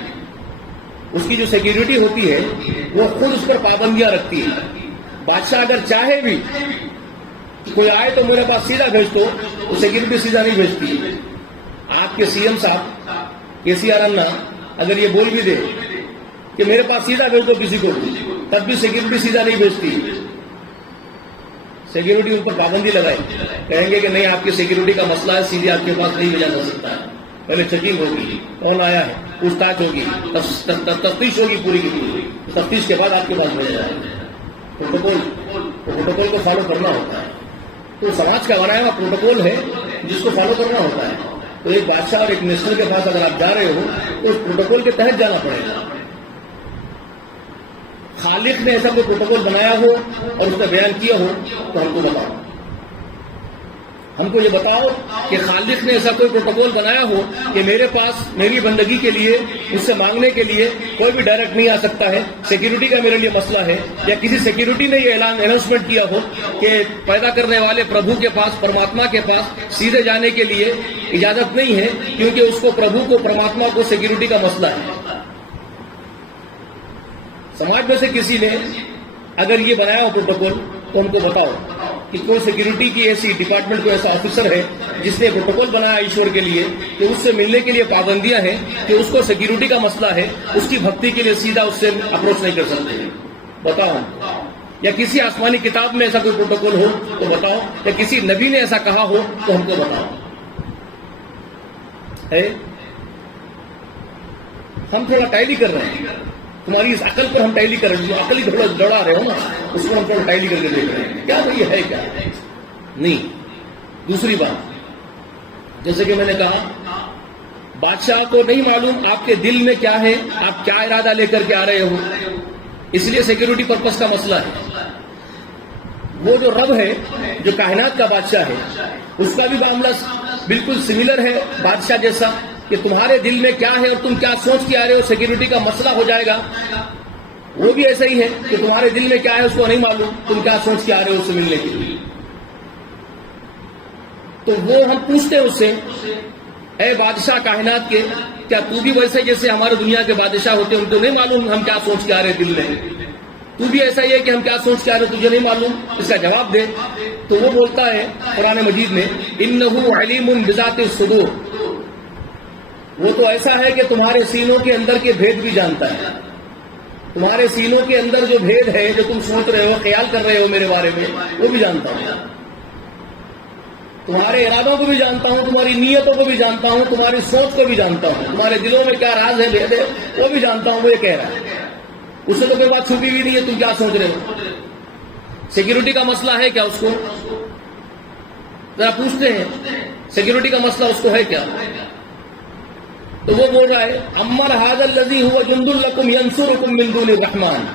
اس کی جو سیکیورٹی ہوتی ہے وہ خود اس پر پابندیاں رکھتی ہے۔ بادشاہ اگر چاہے بھی کوئی آئے تو میرے پاس سیدھا بھیج دو، وہ سیکیورٹی سیدھا نہیں بھیجتی۔ آپ کے سی ایم صاحب KCR انا اگر یہ بول بھی دے کہ میرے پاس سیدھا بھیج دو کسی کو، تب بھی سیکورٹی سیدھا نہیں بھیجتی، سیکورٹی اوپر پابندی لگائے، کہیں گے کہ نہیں آپ کی سیکورٹی کا مسئلہ ہے، سیدھے آپ کے پاس نہیں بھیجا جا سکتا ہے، پہلے چیکنگ ہوگی، کون آیا ہے، پوچھ تاچھ ہوگی، تفتیش ہوگی پوری کی پوری، تفتیش کے بعد آپ کے پاس بھیجا جائے گا۔ پروٹوکول کو فالو کرنا ہوتا ہے، تو سماج کا بنایا ہوا پروٹوکول ہے جس کو فالو کرنا ہوتا ہے۔ تو ایک بادشاہ اور ایک منسٹر کے پاس اگر آپ جا رہے ہو تو اس پروٹوکول کے تحت جانا پڑے گا۔ خالق نے ایسا کوئی پروٹوکول بنایا ہو اور اس نے بیان کیا ہو تو ہم کو بتاؤ، ہم کو یہ بتاؤ کہ خالق نے ایسا کوئی پروٹوکول بنایا ہو کہ میرے پاس میری بندگی کے لیے مجھ سے مانگنے کے لیے کوئی بھی ڈائریکٹ نہیں آ سکتا ہے، سیکیورٹی کا میرے لیے مسئلہ ہے، یا کسی سیکیورٹی نے یہ اناؤنسمنٹ کیا ہو کہ پیدا کرنے والے پربھو کے پاس، پرماتما کے پاس سیدھے جانے کے لیے اجازت نہیں ہے، کیونکہ اس کو پربھو کو، پرماتما کو سیکیورٹی کا مسئلہ ہے۔ سماج میں سے کسی نے اگر یہ بنایا ہو پروٹوکول تو ہم کو بتاؤ کہ کوئی سیکیورٹی کی ایسی ڈپارٹمنٹ کو ایسا آفیسر ہے جس نے پروٹوکول بنایا ایشور کے لیے کہ اس سے ملنے کے لیے پابندیاں ہیں، کہ اس کو سیکیورٹی کا مسئلہ ہے، اس کی بھکتی کے لیے سیدھا اس سے اپروچ نہیں کر سکتے، بتاؤ ہم۔ یا کسی آسمانی کتاب میں ایسا کوئی پروٹوکول ہو تو بتاؤ، یا کسی نبی نے ایسا کہا ہو تو ہم کو بتاؤ۔ ہم تھوڑا ٹائلی کر رہے ہیں، تمہاری اس عقل پر ہم ٹائلی کر رہے ہیں، جو عقل ہی تھوڑا لڑا رہے ہو نا، اس کو ہم تھوڑا ٹائلی کر کے دیکھ رہے ہیں، کیا بھائی ہے کیا نہیں۔ دوسری بات، جیسے کہ میں نے کہا بادشاہ کو نہیں معلوم آپ کے دل میں کیا ہے، آپ کیا ارادہ لے کر کے آ رہے ہو، اس لیے سیکیورٹی پرپس کا مسئلہ ہے۔ وہ جو رب ہے، جو کائنات کا بادشاہ ہے، اس کا بھی معاملہ بالکل سملر ہے بادشاہ جیسا، کہ تمہارے دل میں کیا ہے اور تم کیا سوچ کے آ رہے ہو، سیکیورٹی کا مسئلہ ہو جائے گا۔ وہ بھی ایسا ہی ہے کہ تمہارے دل میں کیا ہے اس کو نہیں معلوم، تم کیا سوچ کے آ رہے ہو اس سے ملنے کے لیے۔ تو وہ ہم پوچھتے ہیں اس سے، اے بادشاہ کائنات کے، کیا تو بھی ویسے جیسے ہمارے دنیا کے بادشاہ ہوتے ہیں ان کو نہیں معلوم ہم کیا سوچ کے آ رہے ہیں دل میں؟ تو بھی ایسا ہی ہے کہ ہم کیا سوچ کے آ رہے ہیں تجھے نہیں معلوم؟ اس کا جواب دے۔ تو وہ بولتا ہے قرآن مجید میں، اِنَّهُ عَلِيمٌ بِذَاتِ الصُّدُورِ، وہ تو ایسا ہے کہ تمہارے سینوں کے اندر کے بھید بھی جانتا ہے، تمہارے سینوں کے اندر جو بھید ہے، جو تم سوچ رہے ہو، خیال کر رہے ہو میرے بارے میں، وہ بھی جانتا ہوں، تمہارے ارادوں کو بھی جانتا ہوں، تمہاری نیتوں کو بھی جانتا ہوں، تمہاری سوچ کو بھی جانتا ہوں، تمہارے دلوں میں کیا راز ہے، بھید ہے، وہ بھی جانتا ہوں۔ وہ یہ کہہ رہا ہے، اس سے تو کوئی بات چھپی بھی نہیں ہے، تم کیا سوچ رہے ہو۔ سیکیورٹی کا مسئلہ ہے کیا اس کو؟ ذرا پوچھتے ہیں، سیکیورٹی کا مسئلہ اس کو ہے کیا؟ تو وہ بول رہا ہے، امر ھذا الذی ھو جند لکم ینصرکم من دون الرحمن،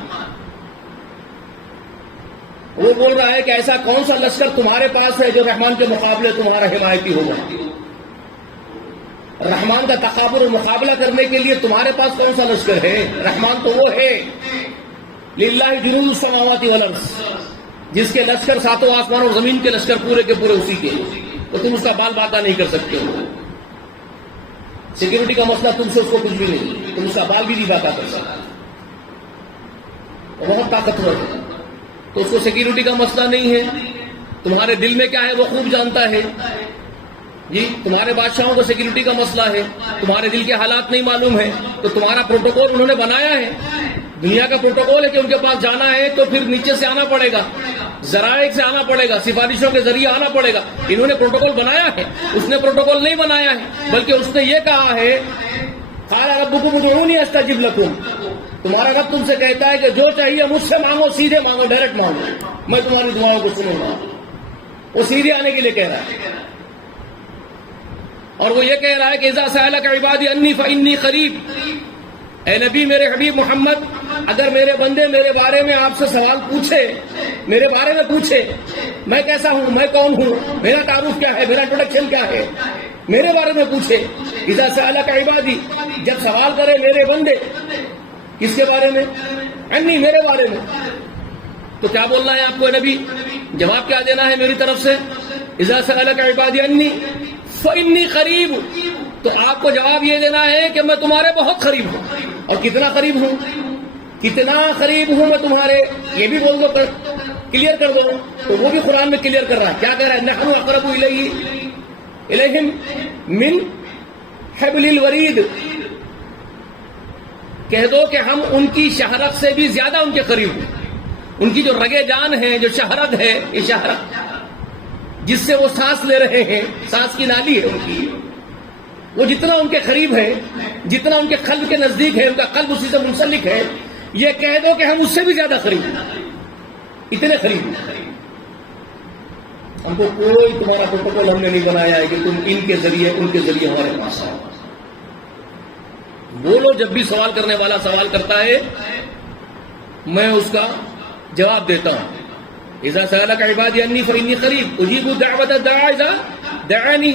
وہ بول رہا ہے کہ ایسا کون سا لشکر تمہارے پاس ہے جو رحمان کے مقابلے تمہارا حمایتی ہوگا؟ رحمان کا تقابل اور مقابلہ کرنے کے لیے تمہارے پاس کون سا لشکر ہے؟ رحمان تو وہ ہے، للہ جنود السماوات والارض، جس کے لشکر ساتوں آسمان اور زمین کے لشکر پورے کے پورے اسی کے، تو تم اس کا بال باتا نہیں کر سکتے ہو۔ سیکیورٹی کا مسئلہ تم سے اس کو کچھ بھی نہیں، تم اس کا بال بھی نہیں باتا کر سکتے، بہت طاقتور ہے، تو اس کو سیکیورٹی کا مسئلہ نہیں ہے۔ تمہارے دل میں کیا ہے وہ خوب جانتا ہے جی، تمہارے بادشاہوں کو سیکیورٹی کا مسئلہ ہے، تمہارے دل کے حالات نہیں معلوم ہے، تو تمہارا پروٹوکول انہوں نے بنایا ہے، دنیا کا پروٹوکول ہے کہ ان کے پاس جانا ہے تو پھر نیچے سے آنا پڑے گا، ذرائع سے آنا پڑے گا، سفارشوں کے ذریعے آنا پڑے گا۔ انہوں نے پروٹوکول بنایا ہے، اس نے پروٹوکول نہیں بنایا ہے، بلکہ اس نے یہ کہا ہے، قال ربکم ادعونی استجب لکم، تمہارا رب تم سے کہتا ہے کہ جو چاہیے مجھ سے مانگو، سیدھے مانگو، ڈائریکٹ مانگو، میں تمہاری دعاؤں کو سنوں گا۔ وہ سیدھے آنے کے لیے کہہ رہا ہے، اور وہ یہ کہہ رہا ہے کہ اذا سألک عبادی انی فانی قریب، اے نبی میرے حبیب محمد، اگر میرے بندے میرے بارے میں آپ سے سوال پوچھے، میرے بارے میں پوچھے، میں کیسا ہوں، میں کون ہوں، میرا تعارف کیا ہے، میرا انٹروڈکشن کیا ہے، میرے بارے میں پوچھے، اذا سألک عبادی، جب سوال کرے میرے بندے، کس کے بارے میں؟ انی، میرے بارے میں، تو کیا بولنا ہے آپ کو نبی؟ جواب کیا دینا ہے میری طرف سے؟ اذا سألک عبادی انی فانی قریب، تو آپ کو جواب یہ دینا ہے کہ میں تمہارے بہت قریب ہوں، اور کتنا قریب ہوں، کتنا قریب ہوں میں تمہارے، یہ بھی بول دو، کلیئر کر دو۔ تو وہ بھی قرآن میں کلیئر کر رہا ہے، کیا کہہ رہا ہے؟ نحن اقرب الیہم من حبل الورید، کہہ دو کہ ہم ان کی شہرت سے بھی زیادہ ان کے قریب ہیں. ان کی جو رگے جان ہے، جو شہرت ہے، یہ شہرت جس سے وہ سانس لے رہے ہیں، سانس کی نالی ہے ان کی، وہ جتنا ان کے قریب ہے، جتنا ان کے قلب کے نزدیک ہے، ان کا قلب اسی سے منسلک ہے، یہ کہہ دو کہ ہم اس سے بھی زیادہ قریب ہیں، اتنے قریب ہیں. ہم کو کوئی تمہارا پروٹوکول ہم نے نہیں بنایا ہے کہ تم ان کے ذریعے ان کے ذریعے ہمارے پاس آؤ. بولو، جب بھی سوال کرنے والا سوال کرتا ہے میں اس کا جواب دیتا ہوں. اذا سألك عبادي عني فإني قریب اجیب دعوت الداع اذا دعانی.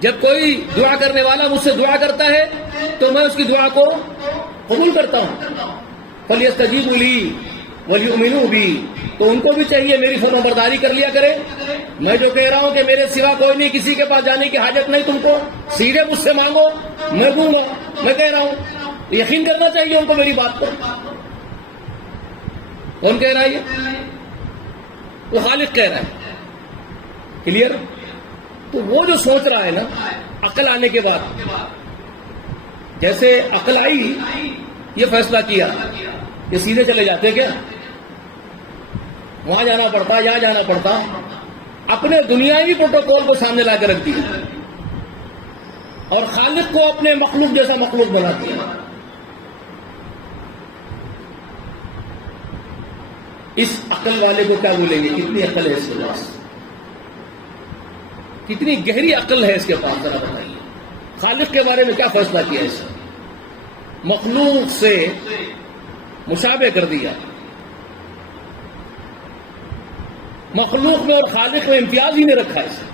جب کوئی دعا کرنے والا مجھ سے دعا کرتا ہے تو میں اس کی دعا کو قبول کرتا ہوں. فلیستجیبوا لی ولیؤمنوا بی، تو ان کو بھی چاہیے میری فرما برداری کر لیا کرے. میں جو کہہ رہا ہوں کہ میرے سوا کوئی نہیں، کسی کے پاس جانے کی حاجت نہیں تم کو، سیدھے مجھ سے مانگو، میں دوں گا. میں کہہ رہا ہوں، یقین کرنا چاہیے ان کو میری بات پر. کون کہہ رہا ہے یہ؟ وہ خالق کہہ رہا ہے. کلیئر؟ تو وہ جو سوچ رہا ہے نا، عقل آنے کے بعد، جیسے عقل آئی، یہ فیصلہ کیا کہ سیدھے چلے جاتے کیا، وہاں جانا پڑتا، یہاں جانا پڑتا، اپنے دنیاوی پروٹوکول کو سامنے لا کے رکھ دیا اور خالق کو اپنے مخلوق جیسا مخلوق بنا دیا. اس عقل والے کو کیا بولیں گے؟ کتنی عقل ہے اس کے پاس، کتنی گہری عقل ہے اس کے پاس، ذرا بتائیے. خالق کے بارے میں کیا فیصلہ کیا اس نے؟ مخلوق سے مشابہ کر دیا. مخلوق میں اور خالق میں امتیاز ہی نہیں رکھا اسے.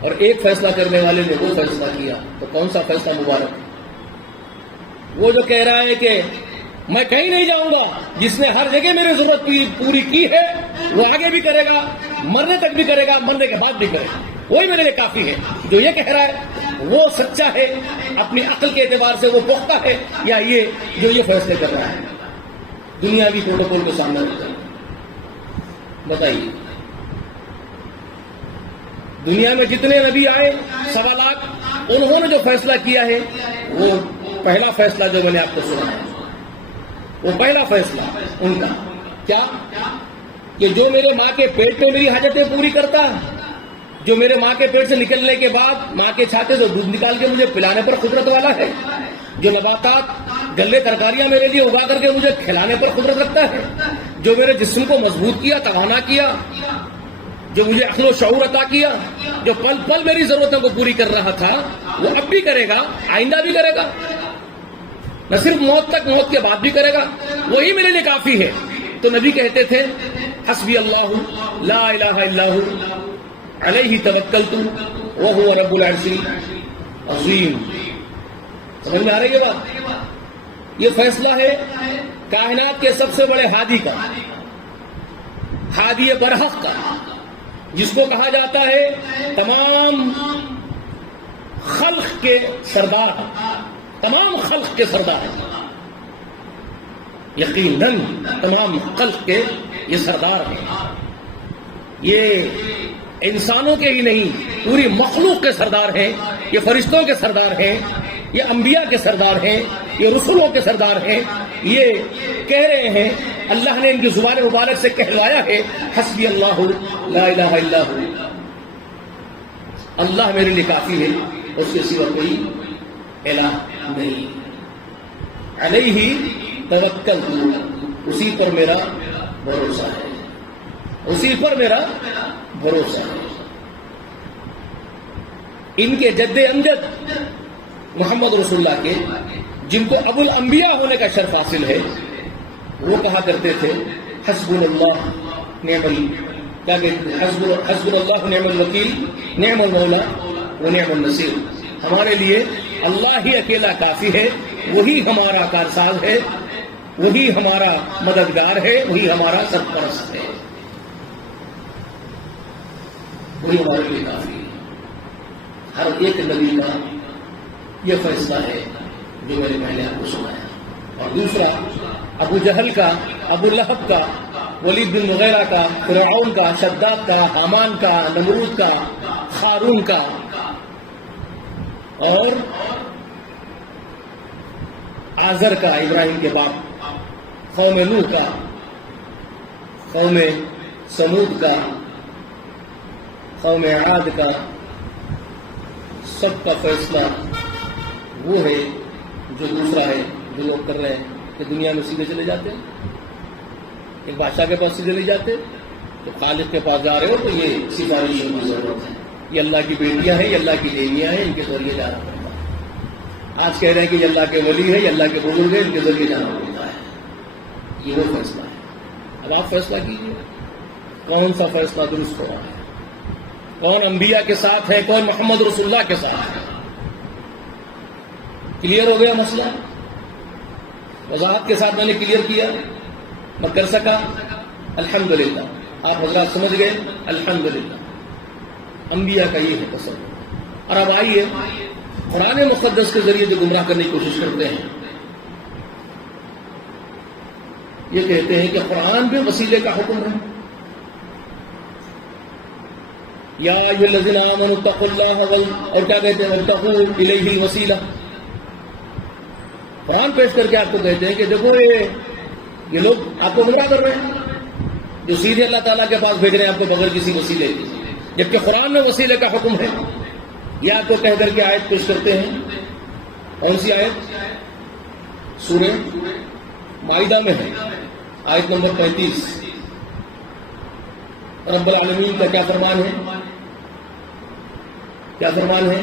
اور ایک فیصلہ کرنے والے نے وہ فیصلہ کیا، تو کون سا فیصلہ مبارک؟ وہ جو کہہ رہا ہے کہ میں کہیں نہیں جاؤں گا، جس نے ہر جگہ میری ضرورت پوری کی ہے وہ آگے بھی کرے گا، مرنے تک بھی کرے گا، مرنے کے بعد بھی کرے گا، وہی میرے لیے کافی ہے. جو یہ کہہ رہا ہے وہ سچا ہے، اپنی عقل کے اعتبار سے وہ پختہ ہے، یا یہ جو یہ فیصلے کر رہا ہے دنیاوی پروٹوکول کے سامنے رکھ کر؟ بتائیے. دنیا میں جتنے نبی آئے 1.25 لاکھ، انہوں نے جو فیصلہ کیا ہے وہ پہلا فیصلہ جو میں نے آپ کو سنا ہے، وہ پہلا فیصلہ ان کا کیا، کہ جو میرے ماں کے پیٹ میں میری حاجتیں پوری کرتا، جو میرے ماں کے پیٹ سے نکلنے کے بعد ماں کے چھاتے سے دودھ نکال کے مجھے پلانے پر قدرت والا ہے، جو نباتات گلے ترکاریاں میرے لیے اگا کر کے مجھے کھلانے پر قدرت رکھتا ہے، جو میرے جسم کو مضبوط کیا، توانا کیا، جو مجھے عقل و شعور عطا کیا، جو پل پل میری ضرورتوں کو پوری کر رہا تھا، وہ اب بھی کرے گا، آئندہ بھی کرے گا، نہ صرف موت تک، موت کے بعد بھی کرے گا، وہی میرے لیے کافی ہے. تو نبی کہتے تھے حسبی اللہ لا الہ الا ہو علیہ توکلت وہو رب العرش العظیم. سمجھ میں آ رہی ہے بات؟ یہ فیصلہ ہے کائنات کے سب سے بڑے ہادی کا، ہادی برحق کا، جس کو کہا جاتا ہے تمام خلق کے سردار، تمام خلق کے سردار. یقیناً تمام خلق کے یہ سردار ہیں. یہ انسانوں کے ہی نہیں، پوری مخلوق کے سردار ہیں. یہ فرشتوں کے سردار ہیں، یہ انبیاء کے سردار ہیں، یہ رسولوں کے سردار ہیں. یہ کہہ رہے ہیں، اللہ نے ان کی زبان مبارک سے کہلوایا ہے حسبی اللہ لا الہ الا ہو، اللہ میرے لیے کافی ہے، اس کے سوا کوئی الہ نہیں. علیہ توکلت، اسی پر میرا بھروسہ ہے، اسی پر میرا بھروسہ ہے. ان کے جد امجد محمد رسول اللہ کے، جن کو ابو الانبیاء ہونے کا شرف حاصل ہے، وہ کہا کرتے تھے حسبنا اللہ نعم حسبنا اللہ نعم الوکیل نعم المولا و نعم النصیر. ہمارے لیے اللہ ہی اکیلا کافی ہے، وہی ہمارا کارساز ہے، وہی ہمارا مددگار ہے، وہی ہمارا سرپرست ہے، وہی ہمارے لیے کافی ہے. ہر ایک نبی کا یہ فیصلہ ہے جو میں نے پہلے آپ کو سنایا. اور دوسرا ابو جہل کا، ابو لہب کا ولید بن مغیرہ کا، فرعون کا، شداد کا، حامان کا، نمرود کا، قارون کا، اور آزر کا، ابراہیم کے باپ، قوم نوح کا، قوم سمود کا، قوم عاد کا، سب کا فیصلہ وہ ہے جو دوسرا ہے جو لوگ کر رہے ہیں کہ دنیا میں سیدھے چلے جاتے ہیں، ایک بادشاہ کے پاس سیدھے نہیں جاتے، تو خالق کے پاس جا رہے ہو تو یہ سفارشوں کی ضرورت ہے، یہ اللہ کی بیٹیاں ہیں، یہ اللہ کی بیویاں ہیں، ان کے ذریعے جانا پڑتا ہے۔ آج کہہ رہے ہیں کہ یہ اللہ کے ولی ہے، یہ اللہ کے بزرگ ہے، ان کے ذریعے جانا پڑتا ہے، یہ وہ فیصلہ ہے۔ اب آپ فیصلہ کیجیے کون سا فیصلہ درست ہو رہا ہے، کون انبیاء کے ساتھ ہے، کون محمد رسول اللہ کے ساتھ ہے۔ کلیئر ہو گیا مسئلہ؟ وضاحت کے ساتھ میں نے کلیئر کیا، میں کر سکا، الحمدللہ۔ آپ حضرات سمجھ گئے، الحمدللہ۔ انبیاء کا یہ ہے تصور۔ اور اب آئیے قرآن مقدس کے ذریعے جو گمراہ کرنے کی کوشش کرتے ہیں، یہ کہتے ہیں کہ قرآن بھی وسیلے کا حکم ہے۔ یا ایھا الذین آمنوا اتقوا اللہ، اور کیا کہتے ہیں، وابتغوا الیہ الوسیلہ۔ قرآن پیش کر کے آپ کو کہتے ہیں کہ دیکھو یہ لوگ آپ کو گمراہ کر رہے ہیں، جو سیدھے اللہ تعالیٰ کے پاس بھیج رہے ہیں آپ کو بغیر کسی وسیلے کی، جبکہ قرآن میں وسیلے کا حکم ہے۔ یہ آپ کو کہہ کر کے آیت پیش کرتے ہیں۔ کون سی آیت؟ سورہ مائدہ میں ہے، آیت نمبر 35۔ رب العالمین کا کیا فرمان ہے؟ کیا فرمان ہے؟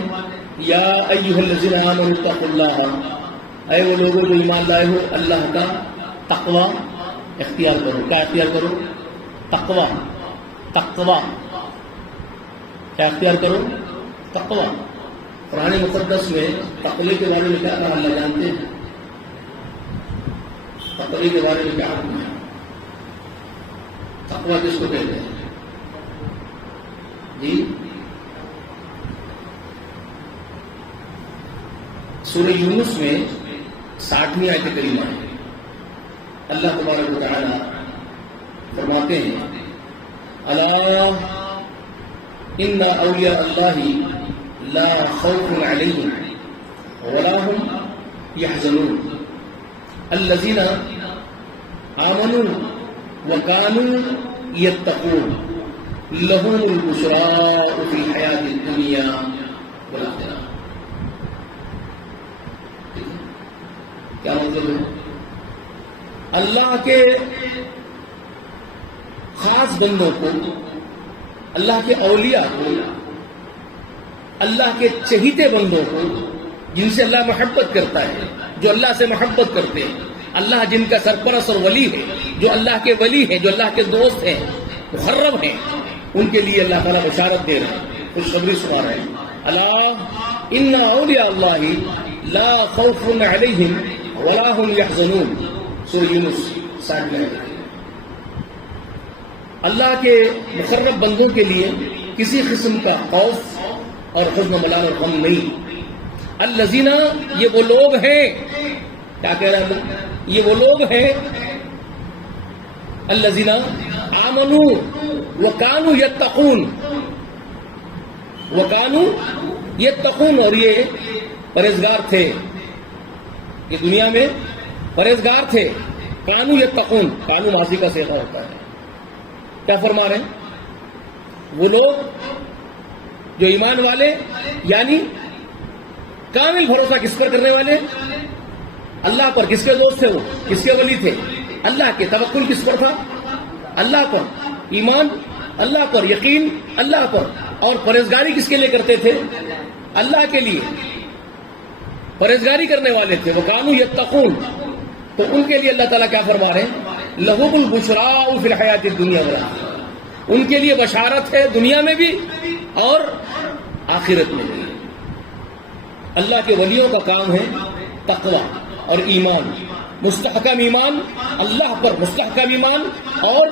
یا ایھا الذین آمنوا اتقوا اللہ، اے وہ لوگوں جو ایمان لائے ہو، اللہ کا تقوی اختیار کرو۔ کیا اختیار کرو؟ تقوی۔ تقوی کیا اختیار کرو؟ تقوی۔ قرآن مقدس میں تقوی کے بارے میں کیا کہا اللہ جانتے ہیں؟ تقوی کے بارے میں کیا حکم ہے؟ تقوی کس کو کہتے ہیں؟ جی، سورہ یونس میں 60ویں آیت کریمہ ہے۔ اللہ تبارک و تعالی فرماتے ہیں، الا ان اولیاء اللہ لا خوف علیہم ولا هم يحزنون الذین آمنوا وكانوا يتقون لهم البشرى في الحیاة الدنیا والآخرہ۔ کیا مطلب ہے؟ اللہ کے خاص بندوں کو، اللہ کے اولیاء کو، اللہ کے چہیتے بندوں کو، جن سے اللہ محبت کرتا ہے، جو اللہ سے محبت کرتے ہیں، اللہ جن کا سرپرست اور ولی ہے، جو اللہ کے ولی ہیں، جو اللہ کے دوست ہیں، مقرب ہیں، ان کے لیے اللہ تعالیٰ بشارت دے رہے ہیں، خوشخبری سنا رہے ہیں۔ الا ان اولیاء اللہ لا خوف علیہم ولا هم يحزنون، سورہ یونس 60 میں۔ اللہ کے مقرب بندوں کے لیے کسی قسم کا خوف اور حزن و ملال اور غم نہیں۔ الذین، یہ وہ لوگ ہیں، کیا کہہ رہا ہے؟ یہ وہ لوگ ہیں، الذین آمنوا وکانوا یتقون، وکانوا یتقون، اور یہ پرہیزگار تھے، یہ دنیا میں پرہیزگار تھے۔ کانو یتقون، کانو ماضی کا صیغہ ہوتا ہے۔ کیا فرما رہے ہیں؟ وہ لوگ جو ایمان والے، یعنی کامل بھروسہ کس پر کرنے والے؟ اللہ پر۔ کس کے دوست تھے وہ؟ کس کے ولی تھے؟ اللہ کے۔ توکل کس پر تھا؟ اللہ پر۔ ایمان اللہ پر، یقین اللہ پر، اور پرہیزگاری کس کے لیے کرتے تھے؟ اللہ کے لیے پرہیزگاری کرنے والے تھے۔ وَكَانُوا يَتَّقُونَ، تو ان کے لیے اللہ تعالیٰ کیا فرما رہے ہیں؟ لَهُمُ الْبُشْرَىٰ فِي الْحَيَاةِ الدُّنْيَا وَالْآخِرَةِ، ان کے لیے بشارت ہے دنیا میں بھی اور آخرت میں بھی۔ اللہ کے ولیوں کا کام ہے تقوی اور ایمان، مستحکم ایمان، اللہ پر مستحکم ایمان اور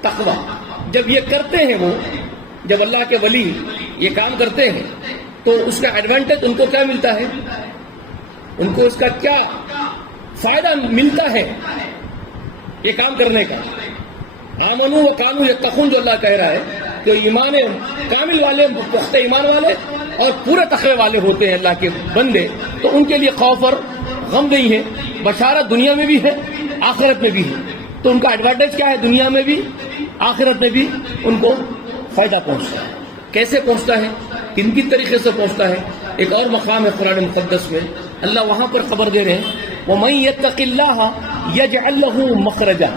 تقوی۔ جب یہ کرتے ہیں، وہ جب اللہ کے ولی یہ کام کرتے ہیں تو اس کا ایڈوانٹیج ان کو کیا ملتا ہے؟ ان کو اس کا کیا فائدہ ملتا ہے یہ کام کرنے کا؟ آمنو و کانو یتقون جو اللہ کہہ رہا ہے کہ ایمان کامل والے، پختہ ایمان والے اور پورے تقوی والے ہوتے ہیں اللہ کے بندے، تو ان کے لیے خوف اور غم نہیں ہے، بشارت دنیا میں بھی ہے آخرت میں بھی ہے۔ تو ان کا ایڈوانٹیج کیا ہے؟ دنیا میں بھی آخرت میں بھی ان کو فائدہ پہنچتا ہے۔ کیسے پہنچتا ہے؟ کن کی طریقے سے پہنچتا ہے؟ ایک اور مقام ہے قرآن مقدس میں، اللہ وہاں پر خبر دے رہے ہیں وَمَن يَتَّقِ اللَّهَ يَجْعَل لَّهُ مَخْرَجًا،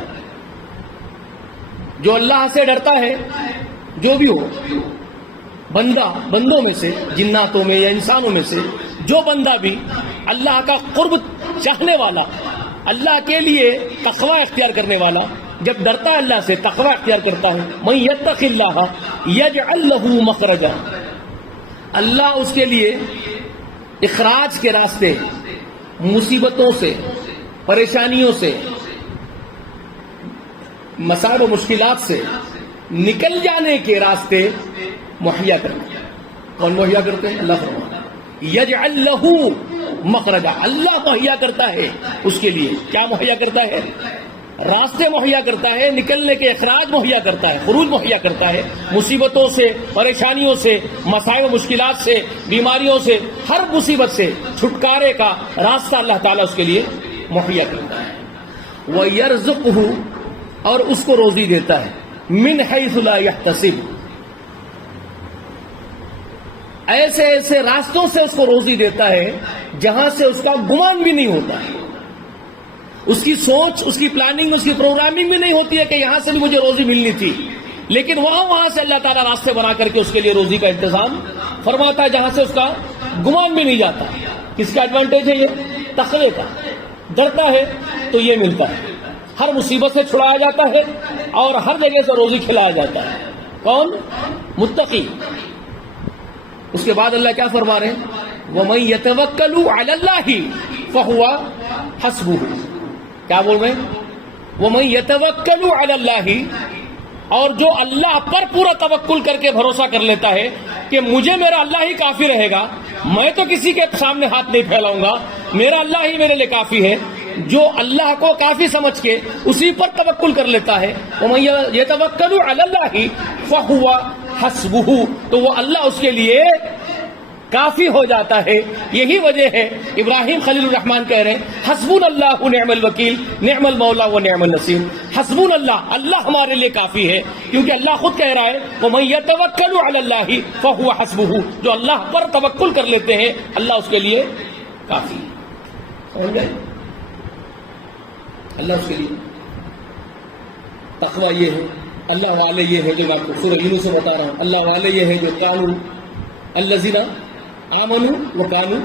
جو اللہ سے ڈرتا ہے، جو بھی ہو بندوں میں سے، جناتوں میں یا انسانوں میں سے جو بندہ بھی اللہ کا قرب چاہنے والا، اللہ کے لیے تقوی اختیار کرنے والا، جب ڈرتا ہے اللہ سے، تقوی اختیار کرتا ہے، مَن يَتَّقِ اللَّهَ يَجْعَل لَّهُ مَخْرَجًا، اللہ اس کے لیے اخراج کے راستے، مصیبتوں سے، پریشانیوں سے، مسائل و مشکلات سے نکل جانے کے راستے مہیا کرتے ہیں۔ کون مہیا کرتے ہیں؟ اللہ فرماتا ہے یجعل لہ مخرجا، اللہ مہیا کرتا ہے اس کے لیے۔ کیا مہیا کرتا ہے؟ راستے مہیا کرتا ہے، نکلنے کے اخراج مہیا کرتا ہے، خروج مہیا کرتا ہے، مصیبتوں سے، پریشانیوں سے، مسائل و مشکلات سے، بیماریوں سے، ہر مصیبت سے چھٹکارے کا راستہ اللہ تعالیٰ اس کے لیے مہیا کرتا ہے۔ وَيَرْزُقْهُ، اور اس کو روزی دیتا ہے، مِنْ حَيْثُ لَا يَحْتَسِبُ، ایسے ایسے راستوں سے اس کو روزی دیتا ہے جہاں سے اس کا گمان بھی نہیں ہوتا ہے، اس کی سوچ، اس کی پلاننگ، اس کی پروگرامنگ بھی نہیں ہوتی ہے کہ یہاں سے بھی مجھے روزی ملنی تھی، لیکن وہاں سے اللہ تعالیٰ راستے بنا کر کے اس کے لیے روزی کا انتظام فرماتا ہے جہاں سے اس کا گمان بھی نہیں جاتا۔ کس کا ایڈوانٹیج ہے یہ؟ تقوی کا۔ ڈرتا ہے تو یہ ملتا ہے، ہر مصیبت سے چھڑایا جاتا ہے اور ہر جگہ سے روزی کھلایا جاتا ہے۔ کون؟ متقی۔ اس کے بعد اللہ کیا فرما رہے ہیں؟ وَمَن يَتَوَكَّلُ عَلَى اللَّهِ فَهُوَ حَسْبُهُ، کیا بول رہے ہیں؟ وَمَن يَتَوَكَّلُ عَلَى اللَّهِ، اور جو اللہ پر پورا توکل کر کے بھروسہ کر لیتا ہے کہ مجھے میرا اللہ ہی کافی رہے گا، میں تو کسی کے سامنے ہاتھ نہیں پھیلاؤں گا، میرا اللہ ہی میرے لیے کافی ہے، جو اللہ کو کافی سمجھ کے اسی پر توکل کر لیتا ہے، وَمَن يَتَوَكَّلُ عَلَى اللَّهِ فَهُوَ حَسْبُهُ، تو وہ اللہ اس کے لیے کافی ہو جاتا ہے۔ یہی وجہ ہے ابراہیم خلیل الرحمن کہہ رہے ہیں حسبنا اللہ نعم الوکیل نعم المولا و نعم النصیر، حسبنا اللہ، اللہ ہمارے لیے کافی ہے، کیونکہ اللہ خود کہہ رہا ہے وَمَن يَتَوَكَّلُ عَلَى اللَّهِ فَهُوَ حَسْبُهُ، جو اللہ پر توکل کر لیتے ہیں اللہ اس کے لیے کافی ہے۔ سمجھ گئے؟ اللہ اس کے لیے تقوی یہ ہے، اللہ والے یہ ہے جو میں آپ کو سورہ یونس سے بتا رہا ہوں، اللہ والے یہ ہے جو قانون الذین آمنوا وکانوا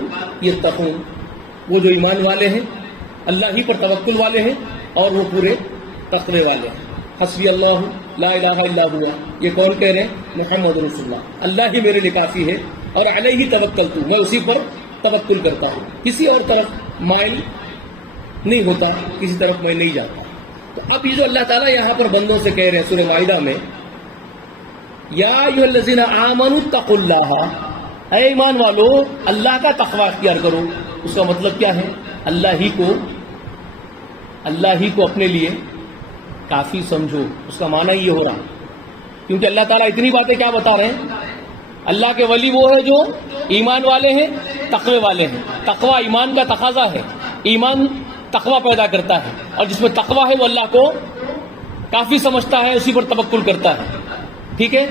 یتقون، وہ جو ایمان والے ہیں، اللہ ہی پر توکل والے ہیں اور وہ پورے تقوی والے ہیں۔ حسبی اللہ لا الہ الا ہوا، یہ کون کہہ رہے ہیں؟ محمد رسول اللہ، اللہ ہی میرے لیے کافی ہے اور علیہ توکلت، میں اسی پر توکل کرتا ہوں، کسی اور طرف مائل نہیں ہوتا، کسی طرف میں نہیں جاتا۔ تو اب یہ جو اللہ تعالیٰ یہاں پر بندوں سے کہہ رہے ہیں سورہ مائدہ میں، یا ایھا الذین آمنوا اتقوا اللہ، اے ایمان والو اللہ کا تقوی اختیار کرو۔ اس کا مطلب کیا ہے؟ اللہ ہی کو اپنے لیے کافی سمجھو، اس کا معنی یہ ہو رہا، کیونکہ اللہ تعالیٰ اتنی باتیں کیا بتا رہے ہیں؟ اللہ کے ولی وہ ہے جو ایمان والے ہیں، تقوی والے ہیں۔ تقوی ایمان کا تقاضا ہے، ایمان تقوی پیدا کرتا ہے، اور جس میں تقوی ہے وہ اللہ کو کافی سمجھتا ہے، اسی پر توکل کرتا ہے۔ ٹھیک ہے؟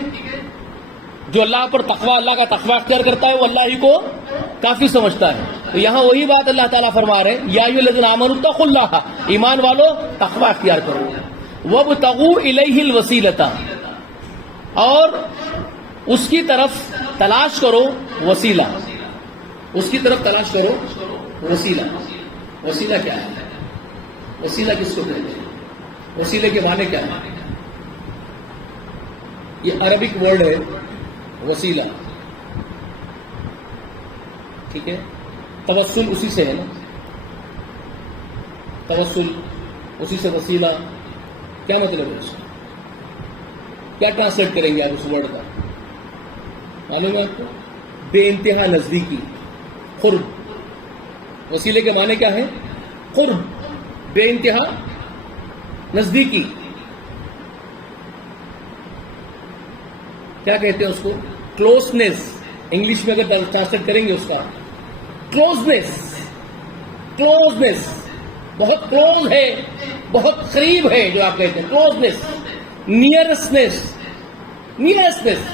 جو اللہ پر تقوی، اللہ کا تقوی اختیار کرتا ہے وہ اللہ ہی کو کافی سمجھتا ہے۔ تو یہاں وہی بات اللہ تعالیٰ فرما رہے ہیں یا ایھا الذین آمنوا اتقوا اللہ، ایمان والو تقوی اختیار کرو، وابتغوا الیہ الوسیلۃ، اور اس کی طرف تلاش کرو وسیلہ، اس کی طرف تلاش کرو وسیلہ۔ وسیلہ کیا ہے؟ وسیلہ کس کو کہتے ہیں؟ وسیلے کے معنی کیا ہے؟ یہ عربک ورڈ ہے وسیلہ، ٹھیک ہے؟ توسل اسی سے ہے نا، توسل اسی سے، وسیلہ کیا مطلب ہے اس کا؟ کیا ٹرانسلیٹ کریں گے آپ اس ورڈ کا؟ معلوم ہے آپ کو؟ بے انتہا نزدیکی، قرب۔ وسیلے کے معنی کیا ہے؟ قرب، بے انتہا نزدیکی۔ کیا کہتے ہیں اس کو؟ کلوزنس. انگلش میں اگر ٹرانسلیٹ کریں گے اس کا کلوزنس. کلوزنس بہت کلوز ہے, بہت قریب ہے جو آپ کہتے ہیں کلوزنس. نیئرسنس, نیئرسنس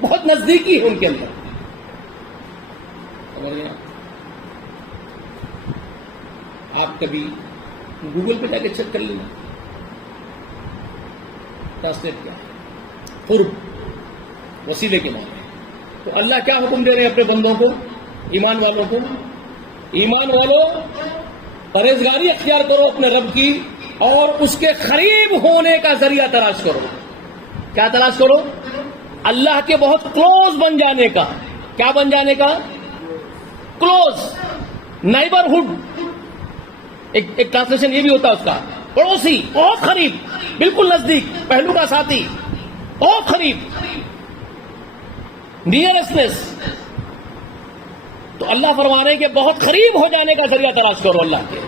بہت نزدیکی ہے ان کے اندر. آپ کبھی گوگل پہ جا کے چیک کر لینا ٹرانسلیٹ کیا ہے. قرب وسیلے کے معنی. تو اللہ کیا حکم دے رہے ہیں اپنے بندوں کو, ایمان والوں کو؟ ایمان والوں پرہیزگاری اختیار کرو اپنے رب کی اور اس کے قریب ہونے کا ذریعہ تلاش کرو. کیا تلاش کرو؟ اللہ کے بہت کلوز بن جانے کا. کیا بن جانے کا؟ کلوز. نیبرہڈ ایک ٹرانسلیشن یہ بھی ہوتا ہے اس کا, پڑوسی, بہت قریب, بالکل نزدیک, پہلو کا ساتھی, بہت قریب. نیئرسنس. تو اللہ فرما رہے ہیں کہ بہت قریب ہو جانے کا ذریعہ تلاش کرو اللہ کے.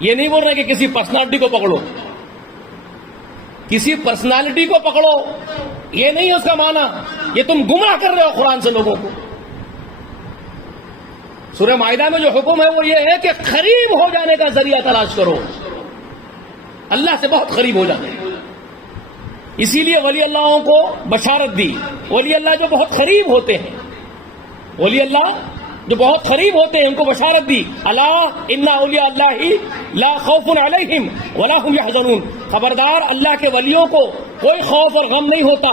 یہ نہیں بول رہے کہ کسی پرسنالٹی کو پکڑو, کسی پرسنالٹی کو پکڑو, یہ نہیں ہے اس کا معنی. یہ تم گمراہ کر رہے ہو قرآن سے لوگوں کو. سورہ مائدہ میں جو حکم ہے وہ یہ ہے کہ قریب ہو جانے کا ذریعہ تلاش کرو, اللہ سے بہت قریب ہو جانے. اسی لیے ولی اللہ کو بشارت دی. ولی اللہ جو بہت قریب ہوتے ہیں, ولی اللہ جو بہت قریب ہوتے ہیں ان کو بشارت دی. الا ان اولیاء اللہ لا خوف علیہم ولا هم يحزنون. خبردار اللہ کے ولیوں کو کوئی خوف اور غم نہیں ہوتا.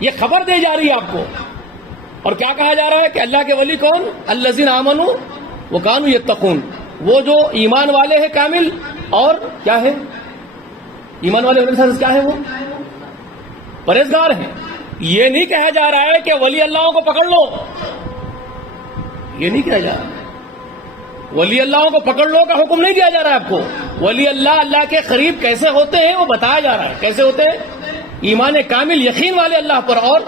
یہ خبر دی جا رہی ہے آپ کو. اور کیا کہا جا رہا ہے کہ اللہ کے ولی کون؟ الذین آمنوا وکانوا یتقون. وہ جو ایمان والے ہیں کامل, اور کیا ہے ایمان والے ہونے سے کیا ہے؟ وہ پرہیزگار ہیں. یہ نہیں کہا جا رہا ہے کہ ولی اللہ کو پکڑ لو, یہ نہیں کہا جا رہا. ولی اللہ کو پکڑ لو کا حکم نہیں دیا جا رہا ہے آپ کو. ولی اللہ اللہ کے قریب کیسے ہوتے ہیں وہ بتایا جا رہا ہے. کیسے ہوتے ہیں؟ ایمان کامل, یقین والے اللہ پر اور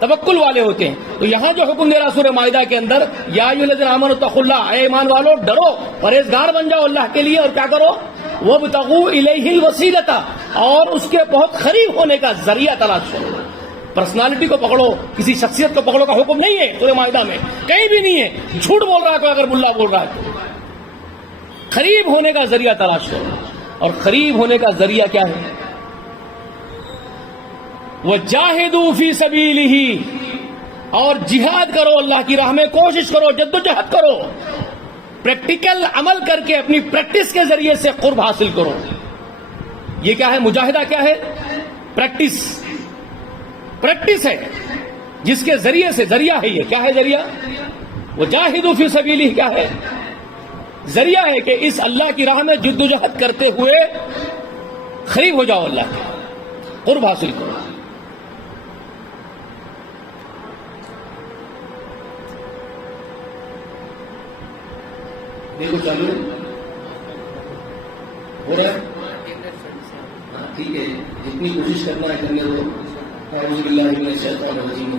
توکل والے ہوتے ہیں. تو یہاں جو حکم دے رہا سورہ مائدہ کے اندر, یا ایھا الذین آمنوا اتقوا اللہ, اے ایمان والو ڈرو, پرہیزگار بن جاؤ اللہ کے لیے, اور کیا کرو؟ وابتغوا الیہ الوسیلۃ, اور اس کے بہت قریب ہونے کا ذریعہ تلاش کرو. پرسنالٹی کو پکڑو, کسی شخصیت کو پکڑو کا حکم نہیں ہے سورہ مائدہ میں, کہیں بھی نہیں ہے. جھوٹ بول رہا ہے کوئی اگر ملا بول رہا ہے. قریب ہونے کا ذریعہ تلاش کرو. اور قریب ہونے کا ذریعہ کیا ہے؟ وَجَاهِدُوا فِي سَبِيلِهِ, اور جہاد کرو اللہ کی راہ میں, کوشش کرو, جدوجہد کرو, پریکٹیکل عمل کر کے اپنی پریکٹس کے ذریعے سے قرب حاصل کرو. یہ کیا ہے؟ مجاہدہ کیا ہے؟ پریکٹس. پریکٹس ہے جس کے ذریعے سے, ذریعہ ہے. یہ کیا ہے ذریعہ؟ وَجَاهِدُوا فِي سَبِيلِهِ کیا ہے؟ ذریعہ ہے کہ اس اللہ کی راہ میں جدوجہد کرتے ہوئے قریب ہو جاؤ اللہ کے, قرب حاصل کرو. دیکھو چالو ہو رہا ہے, ٹھیک ہے, جتنی کوشش کرنا ہے کرنے دو. اعوذ باللہ من الشیطان الرجیم,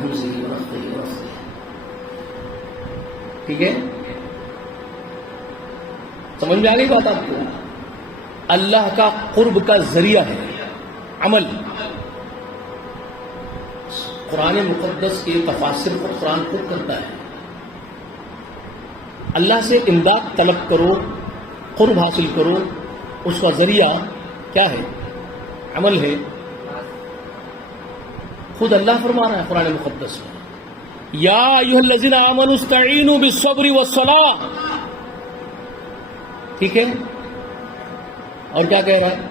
ٹھیک ہے, سمجھ میں آ گئی بات آپ کو؟ اللہ کا قرب کا ذریعہ ہے عمل. قرآن مقدس کے تفاسیر کو قرآن خود کرتا ہے. اللہ سے امداد طلب کرو, قرب حاصل کرو, اس کا ذریعہ کیا ہے؟ عمل ہے. خود اللہ فرما رہا ہے قرآن مقدس میں, یا ایھا الذین آمنوا استعینوا بالصبر والصلاۃ. ٹھیک ہے, اور کیا کہہ رہا ہے؟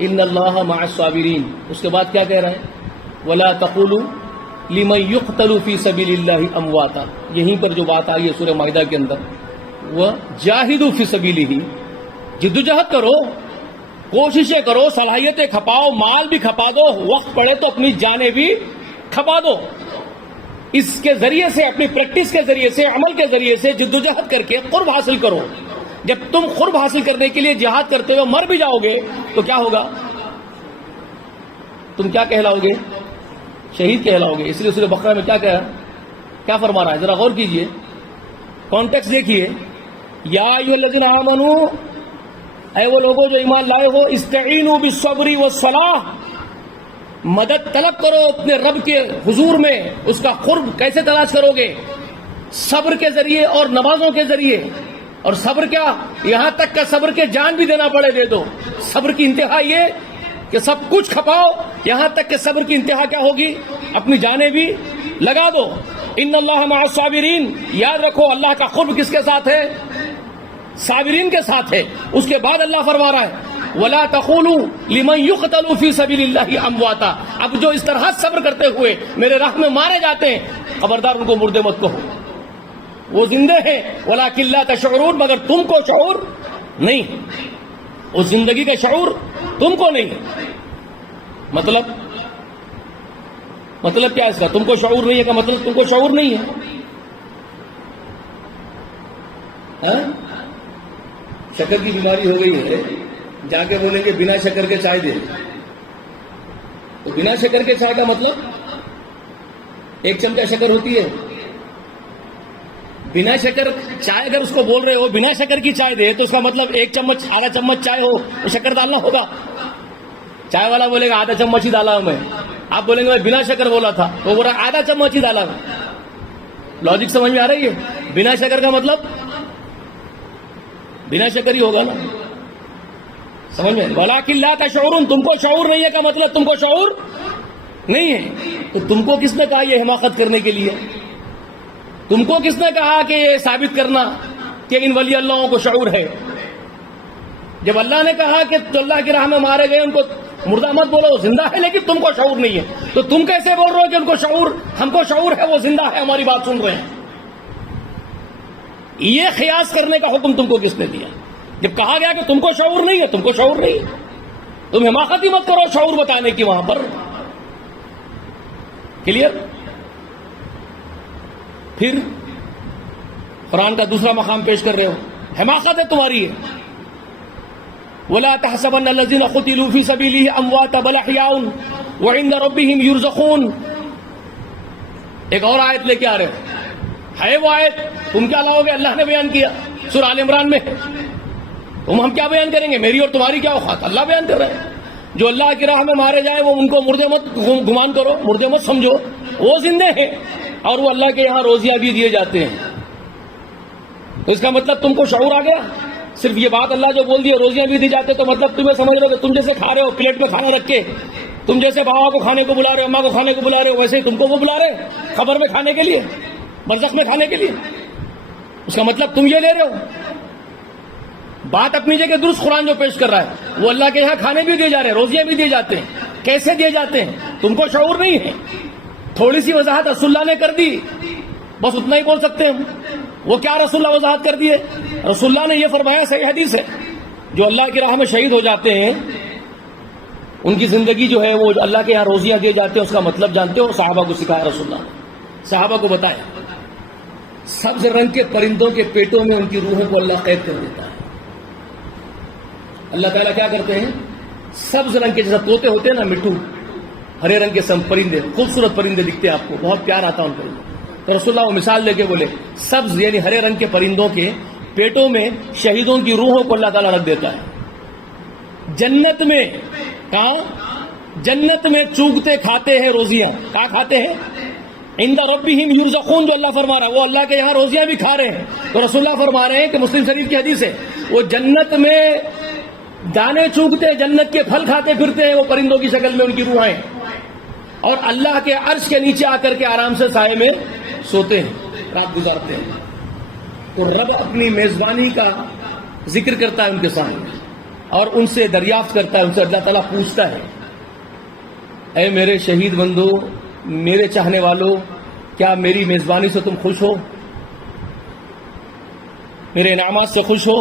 ان اللہ مع الصابرین. اس کے بعد کیا کہہ رہا ہے؟ ولا تقولوا لمن يقتل في سبيل الله امواتا. یہیں پر جو بات آئی ہے سورہ مائدہ کے اندر, وہ جاہدوا فی سبیلہ, جدوجہد کرو, کوششیں کرو, صلاحیتیں کھپاؤ, مال بھی کھپا دو, وقت پڑے تو اپنی جانیں بھی کھپا دو. اس کے ذریعے سے, اپنی پریکٹس کے ذریعے سے, عمل کے ذریعے سے جدوجہد کر کے قرب حاصل کرو. جب تم قرب حاصل کرنے کے لیے جہاد کرتے ہو مر بھی جاؤ گے تو کیا ہوگا؟ تم کیا کہلاؤ گے؟ شہید کہلاؤ گے. اس لیے سورہ بقرہ میں کیا فرما رہا ہے؟ ذرا غور کیجئے, کانٹیکسٹ دیکھیے. یا ایھا الذین آمنوا, اے وہ لوگوں جو ایمان لائے ہو, استعینوا بالصبر والصلاۃ, مدد طلب کرو اپنے رب کے حضور میں. اس کا قرب کیسے تلاش کرو گے؟ صبر کے ذریعے اور نمازوں کے ذریعے. اور صبر کیا؟ یہاں تک کہ صبر کے جان بھی دینا پڑے دے دو. صبر کی انتہا یہ کہ سب کچھ کھپاؤ، یہاں تک کہ صبر کی انتہا کیا ہوگی؟ اپنی جانیں بھی لگا دو. ان اللہ مع الصابرین. یاد رکھو اللہ کا قرب کس کے ساتھ ہے؟ صابرین کے ساتھ ہے. اس کے بعد اللہ فرما رہا ہے وَلَا تَقُولُوا لِمَنْ يُقْتَلُ فِي سَبِيلِ اللَّهِ أَمْوَاتًا. اب جو اس طرح صبر کرتے ہوئے میرے راہ میں مارے جاتے ہیں، خبردار ان کو مردے مت کہو، وہ زندے ہیں. وَلَكِنْ لَا تَشْعُرُونَ. مگر تم کو شعور نہیں، اس زندگی کا شعور تم کو نہیں. مطلب کیا اس کا؟ تم کو شعور نہیں ہے کا مطلب تم کو شعور نہیں ہے. شکر کی بیماری ہو گئی ہے، جا کے بولیں گے بنا شکر کے چائے دے. تو بنا شکر کے چائے کا مطلب ایک چمچہ شکر ہوتی ہے. بنا شکر چائے اگر اس کو بول رہے ہو بنا شکر کی چائے دے، تو اس کا مطلب ایک چمچ آدھا چمچ چائے ہو تو شکر ڈالنا ہوگا. چائے والا بولے گا آدھا چمچ ہی ڈالا ہوں میں. آپ بولیں گے میں بنا شکر بولا تھا، تو بول رہا آدھا چمچ ہی ڈالا ہوں. لاجک سمجھ میں آ رہی ہے؟ بنا شکر کا مطلب بنا شکر ہی ہوگا نا. سمجھ میں؟ وَلَكِنْ لَا تَشْعُرُونَ. تم کو شعور نہیں ہے کا مطلب تم کو شعور نہیں ہے. تو تم کو کس نے کہا یہ حماقت کرنے کے لیے؟ تم کو کس نے کہا کہ یہ ثابت کرنا کہ ان ولی اللہوں کو شعور ہے؟ جب اللہ نے کہا کہ جو اللہ کی راہ میں مارے گئے ان کو مردہ مت بولو، زندہ ہے، لیکن تم کو شعور نہیں ہے، تو تم کیسے بول رہے ہو کہ ان کو شعور؟ ہم کو شعور ہے، وہ زندہ ہے، ہماری بات سن رہے ہیں. یہ قیاس کرنے کا حکم تم کو کس نے دیا؟ جب کہا گیا کہ تم کو شعور نہیں ہے، تم کو شعور نہیں ہے، تم حماقت ہی مت کرو شعور بتانے کی وہاں پر. کلیئر؟ پھر قرآن کا دوسرا مقام پیش کر رہے ہو، حماقت ہے تمہاری ہے. وَلَا تَحْسَبَنَّ الَّذِينَ قُتِلُوا فِي سَبِيلِهِ أَمْوَاتًا بَلْ أَحْيَاءٌ وَعِندَ رَبِّهِمْ يُرْزَقُونَ. ایک اور آیت لے کے آ رہے ہو، ہے وہ آیت تم کیا لاؤ گے؟ اللہ نے بیان کیا سورہ آل عمران میں. ہم کیا بیان کریں گے؟ میری اور تمہاری کیا اوقات؟ اللہ بیان کر رہے ہیں. جو اللہ کی راہ میں مارے جائیں وہ ان کو مردے مت گمان کرو، مردے مت سمجھو، وہ زندے ہیں اور وہ اللہ کے یہاں روزیاں بھی دیے جاتے ہیں. تو اس کا مطلب تم کو شعور آ گیا؟ صرف یہ بات اللہ جو بول دی روزیاں بھی دی جاتے تو مطلب تمہیں سمجھ رہے ہو کہ تم جیسے کھا رہے ہو پلیٹ میں کھانا رکھ کے، تم جیسے بابا کو کھانے کو بلا رہے ہو، اماں کو کھانے کو بلا رہے ہو، ویسے ہی تم کو وہ بلا رہے ہیں قبر میں کھانے کے لیے، برزخ میں کھانے کے لیے. اس کا مطلب تم یہ لے رہے ہو. بات اپنی جگہ درست قرآن جو پیش کر رہا ہے، وہ اللہ کے یہاں کھانے بھی دیے جا رہے ہیں، روزیاں بھی دیے جاتے ہیں. کیسے دیے جاتے ہیں؟ تم کو شعور نہیں ہے. تھوڑی سی وضاحت رسول اللہ نے کر دی، بس اتنا ہی بول سکتے ہیں. وہ کیا رسول اللہ وضاحت کر دی ہے؟ رسول اللہ نے یہ فرمایا، صحیح حدیث ہے، جو اللہ کی راہ میں شہید ہو جاتے ہیں ان کی زندگی جو ہے وہ اللہ کے یہاں روزیاں دیے جاتے ہیں. اس کا مطلب جانتے ہو؟ صحابہ کو سکھایا رسول اللہ نے، صحابہ کو بتایا سبز رنگ کے پرندوں کے پیٹوں میں ان کی روحوں کو اللہ قید کر دیتا ہے. اللہ تعالیٰ کیا کرتے ہیں؟ سبز رنگ کے، جیسا طوطے ہوتے ہیں نا مٹھو، ہرے رنگ کے پرندے، خوبصورت پرندے دکھتے ہیں آپ کو، بہت پیار آتا ہے ان پرندوں. تو رسول اللہ وہ مثال دے کے بولے سبز یعنی ہرے رنگ کے پرندوں کے پیٹوں میں شہیدوں کی روحوں کو اللہ تعالیٰ رکھ دیتا ہے. جنت میں کہاں؟ جنت میں چوگتے کھاتے ہیں روزیاں. کہاں کھاتے ہیں؟ عند ربہم یرزقون، جو اللہ فرما رہا ہے وہ اللہ کے یہاں روزیاں بھی کھا رہے ہیں. تو رسول اللہ فرما رہے ہیں کہ مسلم شریف کی حدیث ہے، وہ جنت میں دانے چوگتے، جنت کے پھل کھاتے پھرتے ہیں، وہ پرندوں کی شکل میں ان کی روحیں، اور اللہ کے عرش کے نیچے آ کر کے آرام سے سائے میں سوتے ہیں، رات گزارتے ہیں. تو رب اپنی میزبانی کا ذکر کرتا ہے ان کے سامنے اور ان سے دریافت کرتا ہے، ان سے اللہ تعالیٰ پوچھتا ہے اے میرے شہید بندو، میرے چاہنے والوں، کیا میری میزبانی سے تم خوش ہو؟ میرے انعامات سے خوش ہو؟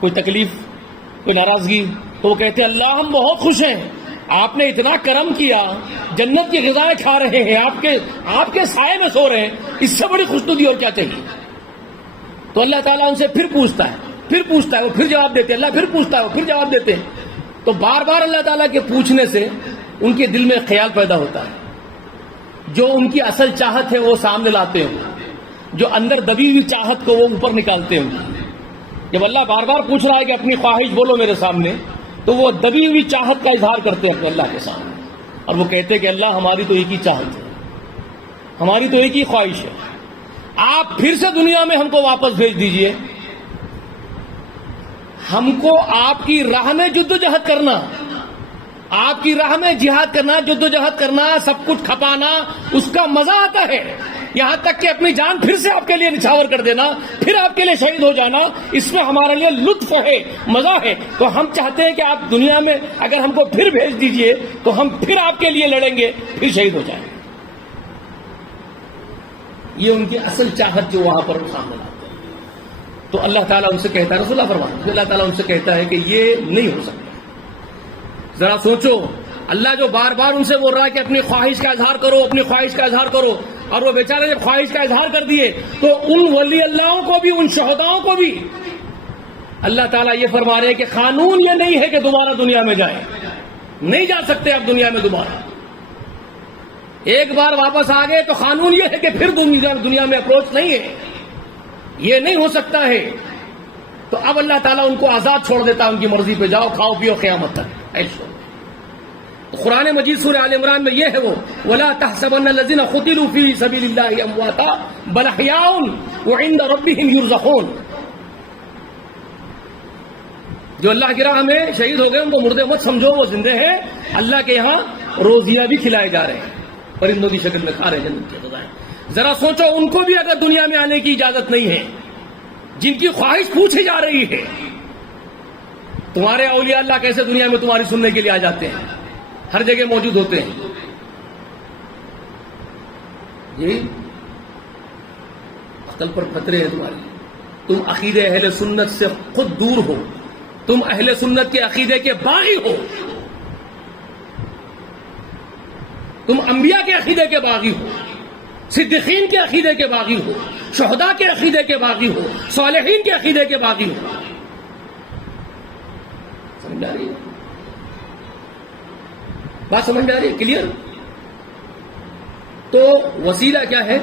کوئی تکلیف، کوئی ناراضگی؟ تو وہ کہتے ہیں اللہ ہم بہت خوش ہیں، آپ نے اتنا کرم کیا، جنت کی غذائیں کھا رہے ہیں، آپ کے سائے میں سو رہے ہیں، اس سے بڑی خوشنودی اور کیا چاہیے؟ تو اللہ تعالیٰ ان سے پھر پوچھتا ہے، وہ پھر جواب دیتے ہیں، اللہ پھر پوچھتا ہے، وہ پھر جواب دیتے ہیں. تو بار بار اللہ تعالیٰ کے پوچھنے سے ان کے دل میں خیال پیدا ہوتا ہے، جو ان کی اصل چاہت ہے وہ سامنے لاتے ہیں، جو اندر دبی ہوئی چاہت کو وہ اوپر نکالتے ہیں. جب اللہ بار بار پوچھ رہا ہے کہ اپنی خواہش بولو میرے سامنے، تو وہ دبی ہوئی چاہت کا اظہار کرتے ہیں اپنے اللہ کے سامنے، اور وہ کہتے ہیں کہ اللہ ہماری تو ایک ہی چاہت ہے، ہماری تو ایک ہی خواہش ہے، آپ پھر سے دنیا میں ہم کو واپس بھیج دیجئے، ہم کو آپ کی راہ میں جدوجہد کرنا، آپ کی راہ میں جہاد کرنا، جدوجہد کرنا، سب کچھ کھپانا، اس کا مزہ آتا ہے، یہاں تک کہ اپنی جان پھر سے آپ کے لیے نچھاور کر دینا، پھر آپ کے لیے شہید ہو جانا، اس میں ہمارے لیے لطف ہے، مزہ ہے۔ تو ہم چاہتے ہیں کہ آپ دنیا میں اگر ہم کو پھر بھیج دیجئے تو ہم پھر آپ کے لیے لڑیں گے، پھر شہید ہو جائیں گے۔ یہ ان کی اصل چاہت جو وہاں پر سامنے لاتے ہیں۔ تو اللہ تعالیٰ ان سے کہتا ہے، رسول اللہ فرماتے ہیں، اللہ تعالیٰ ان سے کہتا ہے کہ یہ نہیں ہو سکتا۔ ذرا سوچو، اللہ جو بار بار ان سے بول رہا ہے کہ اپنی خواہش کا اظہار کرو، اپنی خواہش کا اظہار کرو، اور وہ بیچارے جب خواہش کا اظہار کر دیے تو ان ولی اللہوں کو بھی، ان شہداؤں کو بھی اللہ تعالیٰ یہ فرما رہے ہیں کہ قانون یہ نہیں ہے کہ دوبارہ دنیا میں جائیں، نہیں جا سکتے آپ دنیا میں دوبارہ، ایک بار واپس آ گئے تو قانون یہ ہے کہ پھر دنیا میں اپروچ نہیں ہے، یہ نہیں ہو سکتا ہے۔ تو اب اللہ تعالیٰ ان کو آزاد چھوڑ دیتا ہے، ان کی مرضی پہ جاؤ، کھاؤ پیو قیامت تک، ایسو۔ قرآن مجید سورہ آل عمران میں یہ ہے وہ وَلَا تَحْسَبَنَّ الَّذِينَ قُتِلُوا فِي سَبِيلِ اللَّهِ أَمْوَاتًا بَلْ أَحْيَاءٌ وَعِندَ رَبِّهِمْ يُرْزَقُونَ۔ جو اللہ کی راہ میں شہید ہو گئے ان کو مردے مت سمجھو، وہ زندے ہیں، اللہ کے یہاں روزیاں بھی کھلائے جا رہے ہیں، پرندوں کی شکل میں کھا رہے ہیں جنت کے خزائن۔ ذرا سوچو، ان کو بھی اگر دنیا میں آنے کی اجازت نہیں ہے، جن کی خواہش پوچھی جا رہی ہے، تمہارے اولیاء اللہ کیسے دنیا میں تمہاری سننے کے لیے آ جاتے ہیں، ہر جگہ موجود ہوتے ہیں؟ یہ عقل پر خطرے ہیں تمہاری۔ تم عقیدے اہل سنت سے خود دور ہو، تم اہل سنت کے عقیدے کے باغی ہو، تم انبیاء کے عقیدے کے باغی ہو، صدیقین کے عقیدے کے باغی ہو، شہداء کے عقیدے کے باغی ہو، صالحین کے عقیدے کے باغی ہو۔ سمجھ آ رہی ہے بات؟ سمجھ میں آ رہی ہے؟ کلیئر؟ تو وسیلہ کیا ہے؟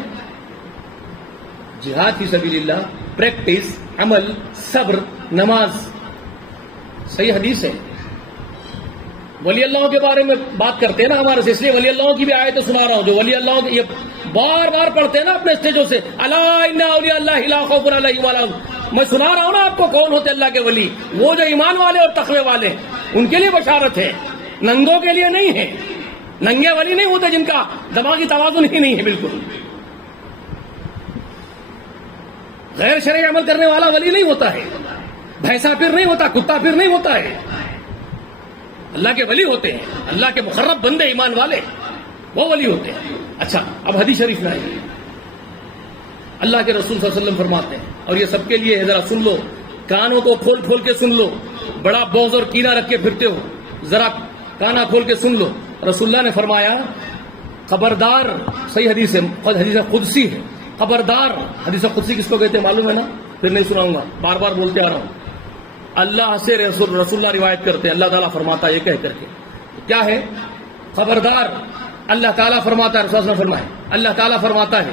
جہاد فی سبیل اللہ، پریکٹس، عمل، صبر، نماز۔ صحیح حدیث ہے، ولی اللہ کے بارے میں بات کرتے ہیں نا ہمارے سے، اس لیے ولی اللہ کی بھی آیتیں سنا رہا ہوں، جو ولی اللہ یہ بار بار پڑھتے ہیں نا اپنے اسٹیجوں سے، الا ان اولیاء اللہ لا خوف علیہم ولا هم۔ میں سنا رہا ہوں نا آپ کو کون ہوتے اللہ کے ولی، وہ جو ایمان والے اور تقوی والے ہیں، ان کے لیے بشارت ہے، ننگوں کے لیے نہیں ہے۔ ننگے ولی نہیں ہوتے جن کا دماغی توازن ہی نہیں ہے بالکل، غیر شرعی عمل کرنے والا ولی نہیں ہوتا ہے، بھینسا پھر نہیں ہوتا، کتا پھر نہیں ہوتا ہے، اللہ کے ولی ہوتے ہیں، اللہ کے مقرب بندے ایمان والے، وہ ولی ہوتے ہیں۔ اچھا، اب حدیث شریف میں آئیے، اللہ کے رسول صلی اللہ علیہ وسلم فرماتے ہیں، اور یہ سب کے لیے ہے، ذرا سن لو، کانوں کو کھول کھول کے سن لو، بڑا بغض اور کینہ رکھ کے پھرتے ہو، ذرا کانا کھول کے سن لو۔ رسول اللہ نے فرمایا، خبردار، صحیح حدیث ہے، حدیث قدسی ہے، خبردار۔ حدیث قدسی کس کو کہتے ہیں معلوم ہے نا؟ پھر نہیں سناؤں گا، بار بار بولتے آ رہا ہوں۔ اللہ سے رسول اللہ روایت کرتے ہیں، اللہ تعالیٰ فرماتا ہے یہ کہہ کر کے، کیا ہے؟ خبردار، اللہ تعالیٰ فرماتا ہے، رسول اللہ نے فرمایا، اللہ تعالیٰ فرماتا ہے،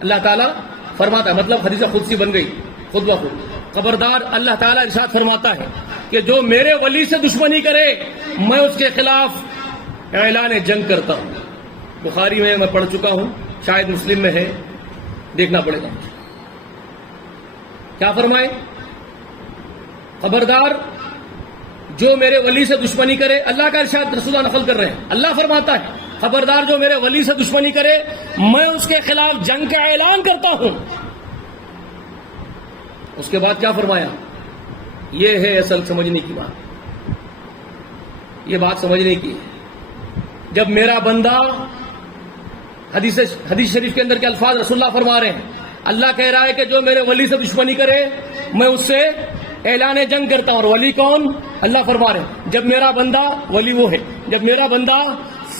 اللہ تعالیٰ فرماتا ہے، مطلب حدیث قدسی بن گئی خود بخود۔ خبردار، اللہ تعالیٰ ارشاد فرماتا ہے کہ جو میرے ولی سے دشمنی کرے میں اس کے خلاف اعلان جنگ کرتا ہوں۔ بخاری میں پڑھ چکا ہوں، شاید مسلم میں ہے، دیکھنا پڑے گا۔ کیا فرمائے؟ خبردار، جو میرے ولی سے دشمنی کرے، اللہ کا ارشاد رسول اللہ نقل کر رہے ہیں، اللہ فرماتا ہے خبردار جو میرے ولی سے دشمنی کرے میں اس کے خلاف جنگ کا اعلان کرتا ہوں۔ اس کے بعد کیا فرمایا؟ یہ ہے اصل سمجھنے کی بات، یہ بات سمجھنے کی ہے۔ جب میرا بندہ، حدیث شریف کے اندر کے الفاظ رسول اللہ فرما رہے ہیں، اللہ کہہ رہا ہے کہ جو میرے ولی سے دشمنی کرے میں اس سے اعلان جنگ کرتا ہوں۔ اور ولی کون؟ اللہ فرما رہے ہیں جب میرا بندہ، ولی وہ ہے جب میرا بندہ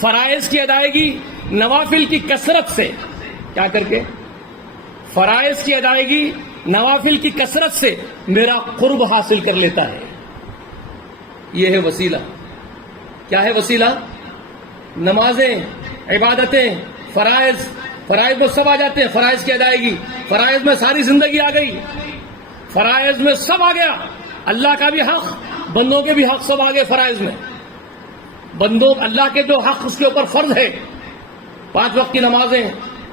فرائض کی ادائیگی نوافل کی کثرت سے، کیا کر کے؟ فرائض کی ادائیگی نوافل کی کثرت سے میرا قرب حاصل کر لیتا ہے۔ یہ ہے وسیلہ۔ کیا ہے وسیلہ؟ نمازیں، عبادتیں، فرائض میں سب آ جاتے ہیں، فرائض کی ادائیگی، فرائض میں ساری زندگی آ گئی، فرائض میں سب آ گیا، اللہ کا بھی حق، بندوں کے بھی حق سب آگے فرائض میں. بندوں اللہ کے جو حق اس کے اوپر فرض ہے، 5 وقت کی نمازیں،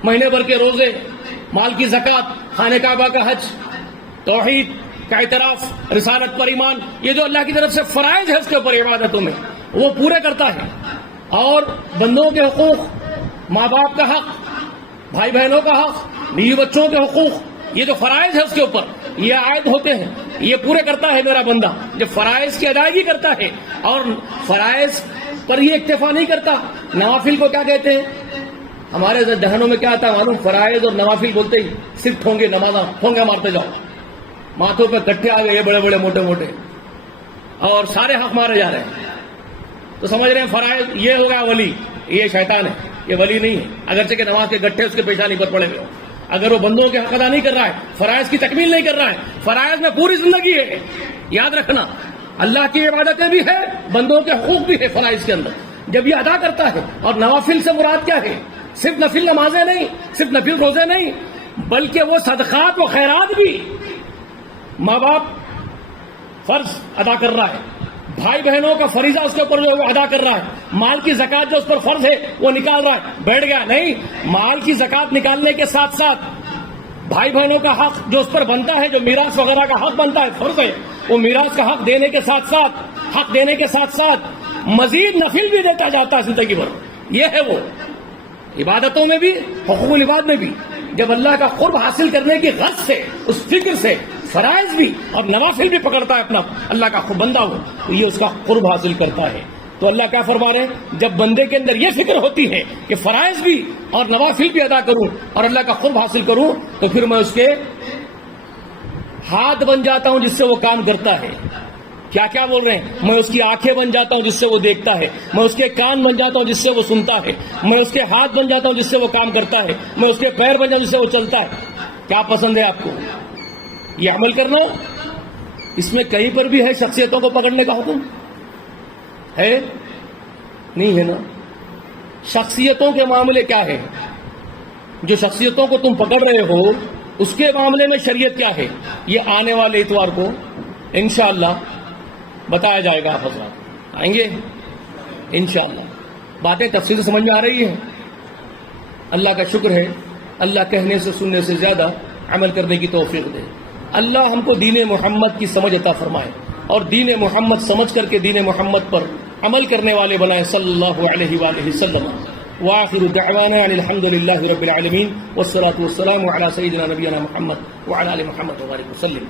مہینے بھر کے روزے، مال کی زکوٰۃ، خانہ کعبہ کا حج، توحید کا اعتراف، رسالت پر ایمان، یہ جو اللہ کی طرف سے فرائض ہے اس کے اوپر عبادتوں میں وہ پورے کرتا ہے. اور بندوں کے حقوق، ماں باپ کا حق، بھائی بہنوں کا حق، بیوی بچوں کے حقوق، یہ جو فرائض ہے اس کے اوپر یہ عائد ہوتے ہیں، یہ پورے کرتا ہے میرا بندہ. جب فرائض کی ادائیگی کرتا ہے اور فرائض پر یہ اکتفا نہیں کرتا، نوافل کو کیا کہتے ہیں ہمارے ذہنوں میں کیا آتا ہے معلوم؟ فرائض اور نوافل بولتے ہی صرف ٹھونگے، نمازاں ٹھونگے مارتے جاؤ، ماتھوں پہ گٹھے آ گئے بڑے بڑے موٹے موٹے اور سارے حق مارے جا رہے ہیں. تو سمجھ رہے ہیں فرائض یہ ہوگا ولی، یہ شیطان ہے، یہ ولی نہیں ہے. اگرچہ کہ نماز کے گٹھے اس کے پیشانی پر پڑے ہوئے ہوں، اگر وہ بندوں کے حق ادا نہیں کر رہا ہے، فرائض کی تکمیل نہیں کر رہا ہے، فرائض میں پوری زندگی ہے. یاد رکھنا اللہ کی عبادتیں بھی ہے، بندوں کے حقوق بھی ہے فرائض کے اندر. جب یہ ادا کرتا ہے، اور نوافل سے مراد کیا ہے؟ صرف نفل نمازیں نہیں، صرف نفل روزے نہیں، بلکہ وہ صدقات و خیرات بھی. ماں باپ فرض ادا کر رہا ہے، بھائی بہنوں کا فریضہ اس کے اوپر جو وہ ادا کر رہا ہے، مال کی زکوٰۃ جو اس پر فرض ہے وہ نکال رہا ہے. بیٹھ گیا نہیں، مال کی زکوٰۃ نکالنے کے ساتھ ساتھ بھائی بہنوں کا حق جو اس پر بنتا ہے، جو میراث وغیرہ کا حق بنتا ہے، فرض ہے، وہ میراث کا حق دینے کے ساتھ ساتھ مزید نفل بھی دیتا جاتا ہے زندگی بھر. یہ ہے وہ عبادتوں میں بھی، حقوق العباد میں بھی. جب اللہ کا قرب حاصل کرنے کی غرض سے، اس فکر سے فرائض بھی اور نوافل بھی پکڑتا ہے اپنا، اللہ کا بندہ ہو تو یہ اس کا قرب حاصل کرتا ہے. تو اللہ کیا فرما رہے ہیں؟ جب بندے کے اندر یہ فکر ہوتی ہے کہ فرائض بھی اور نوافل بھی ادا کروں اور اللہ کا قرب حاصل کروں، تو پھر میں اس کے ہاتھ بن جاتا ہوں جس سے وہ کام کرتا ہے. کیا کیا بول رہے ہیں؟ میں اس کی آنکھیں بن جاتا ہوں جس سے وہ دیکھتا ہے، میں اس کے کان بن جاتا ہوں جس سے وہ سنتا ہے، میں اس کے ہاتھ بن جاتا ہوں جس سے وہ کام کرتا ہے، میں اس کے پیر بن جاتا ہوں جس سے وہ چلتا ہے. کیا پسند ہے آپ کو؟ یہ عمل کرنا. اس میں کہیں پر بھی ہے شخصیتوں کو پکڑنے کا حکم ہے؟ نہیں ہے نا. شخصیتوں کے معاملے کیا ہے؟ جو شخصیتوں کو تم پکڑ رہے ہو اس کے معاملے میں شریعت کیا ہے؟ یہ آنے والے اتوار کو انشاءاللہ بتایا جائے گا. آپ حضرات آئیں گے انشاءاللہ. باتیں تفصیل سمجھ میں آ رہی ہیں. اللہ کا شکر ہے، اللہ کہنے سے سننے سے زیادہ عمل کرنے کی توفیق دے. اللہ ہم کو دین محمد کی سمجھ عطا فرمائے اور دین محمد سمجھ کر کے دین محمد پر عمل کرنے والے بنائے صلی اللہ علیہ وآلہ وسلم. وآخر دعوانا الحمد للہ رب العالمین والصلاة والسلام علی سیدنا نبینا محمد وعلی آل محمد وبارک وسلم.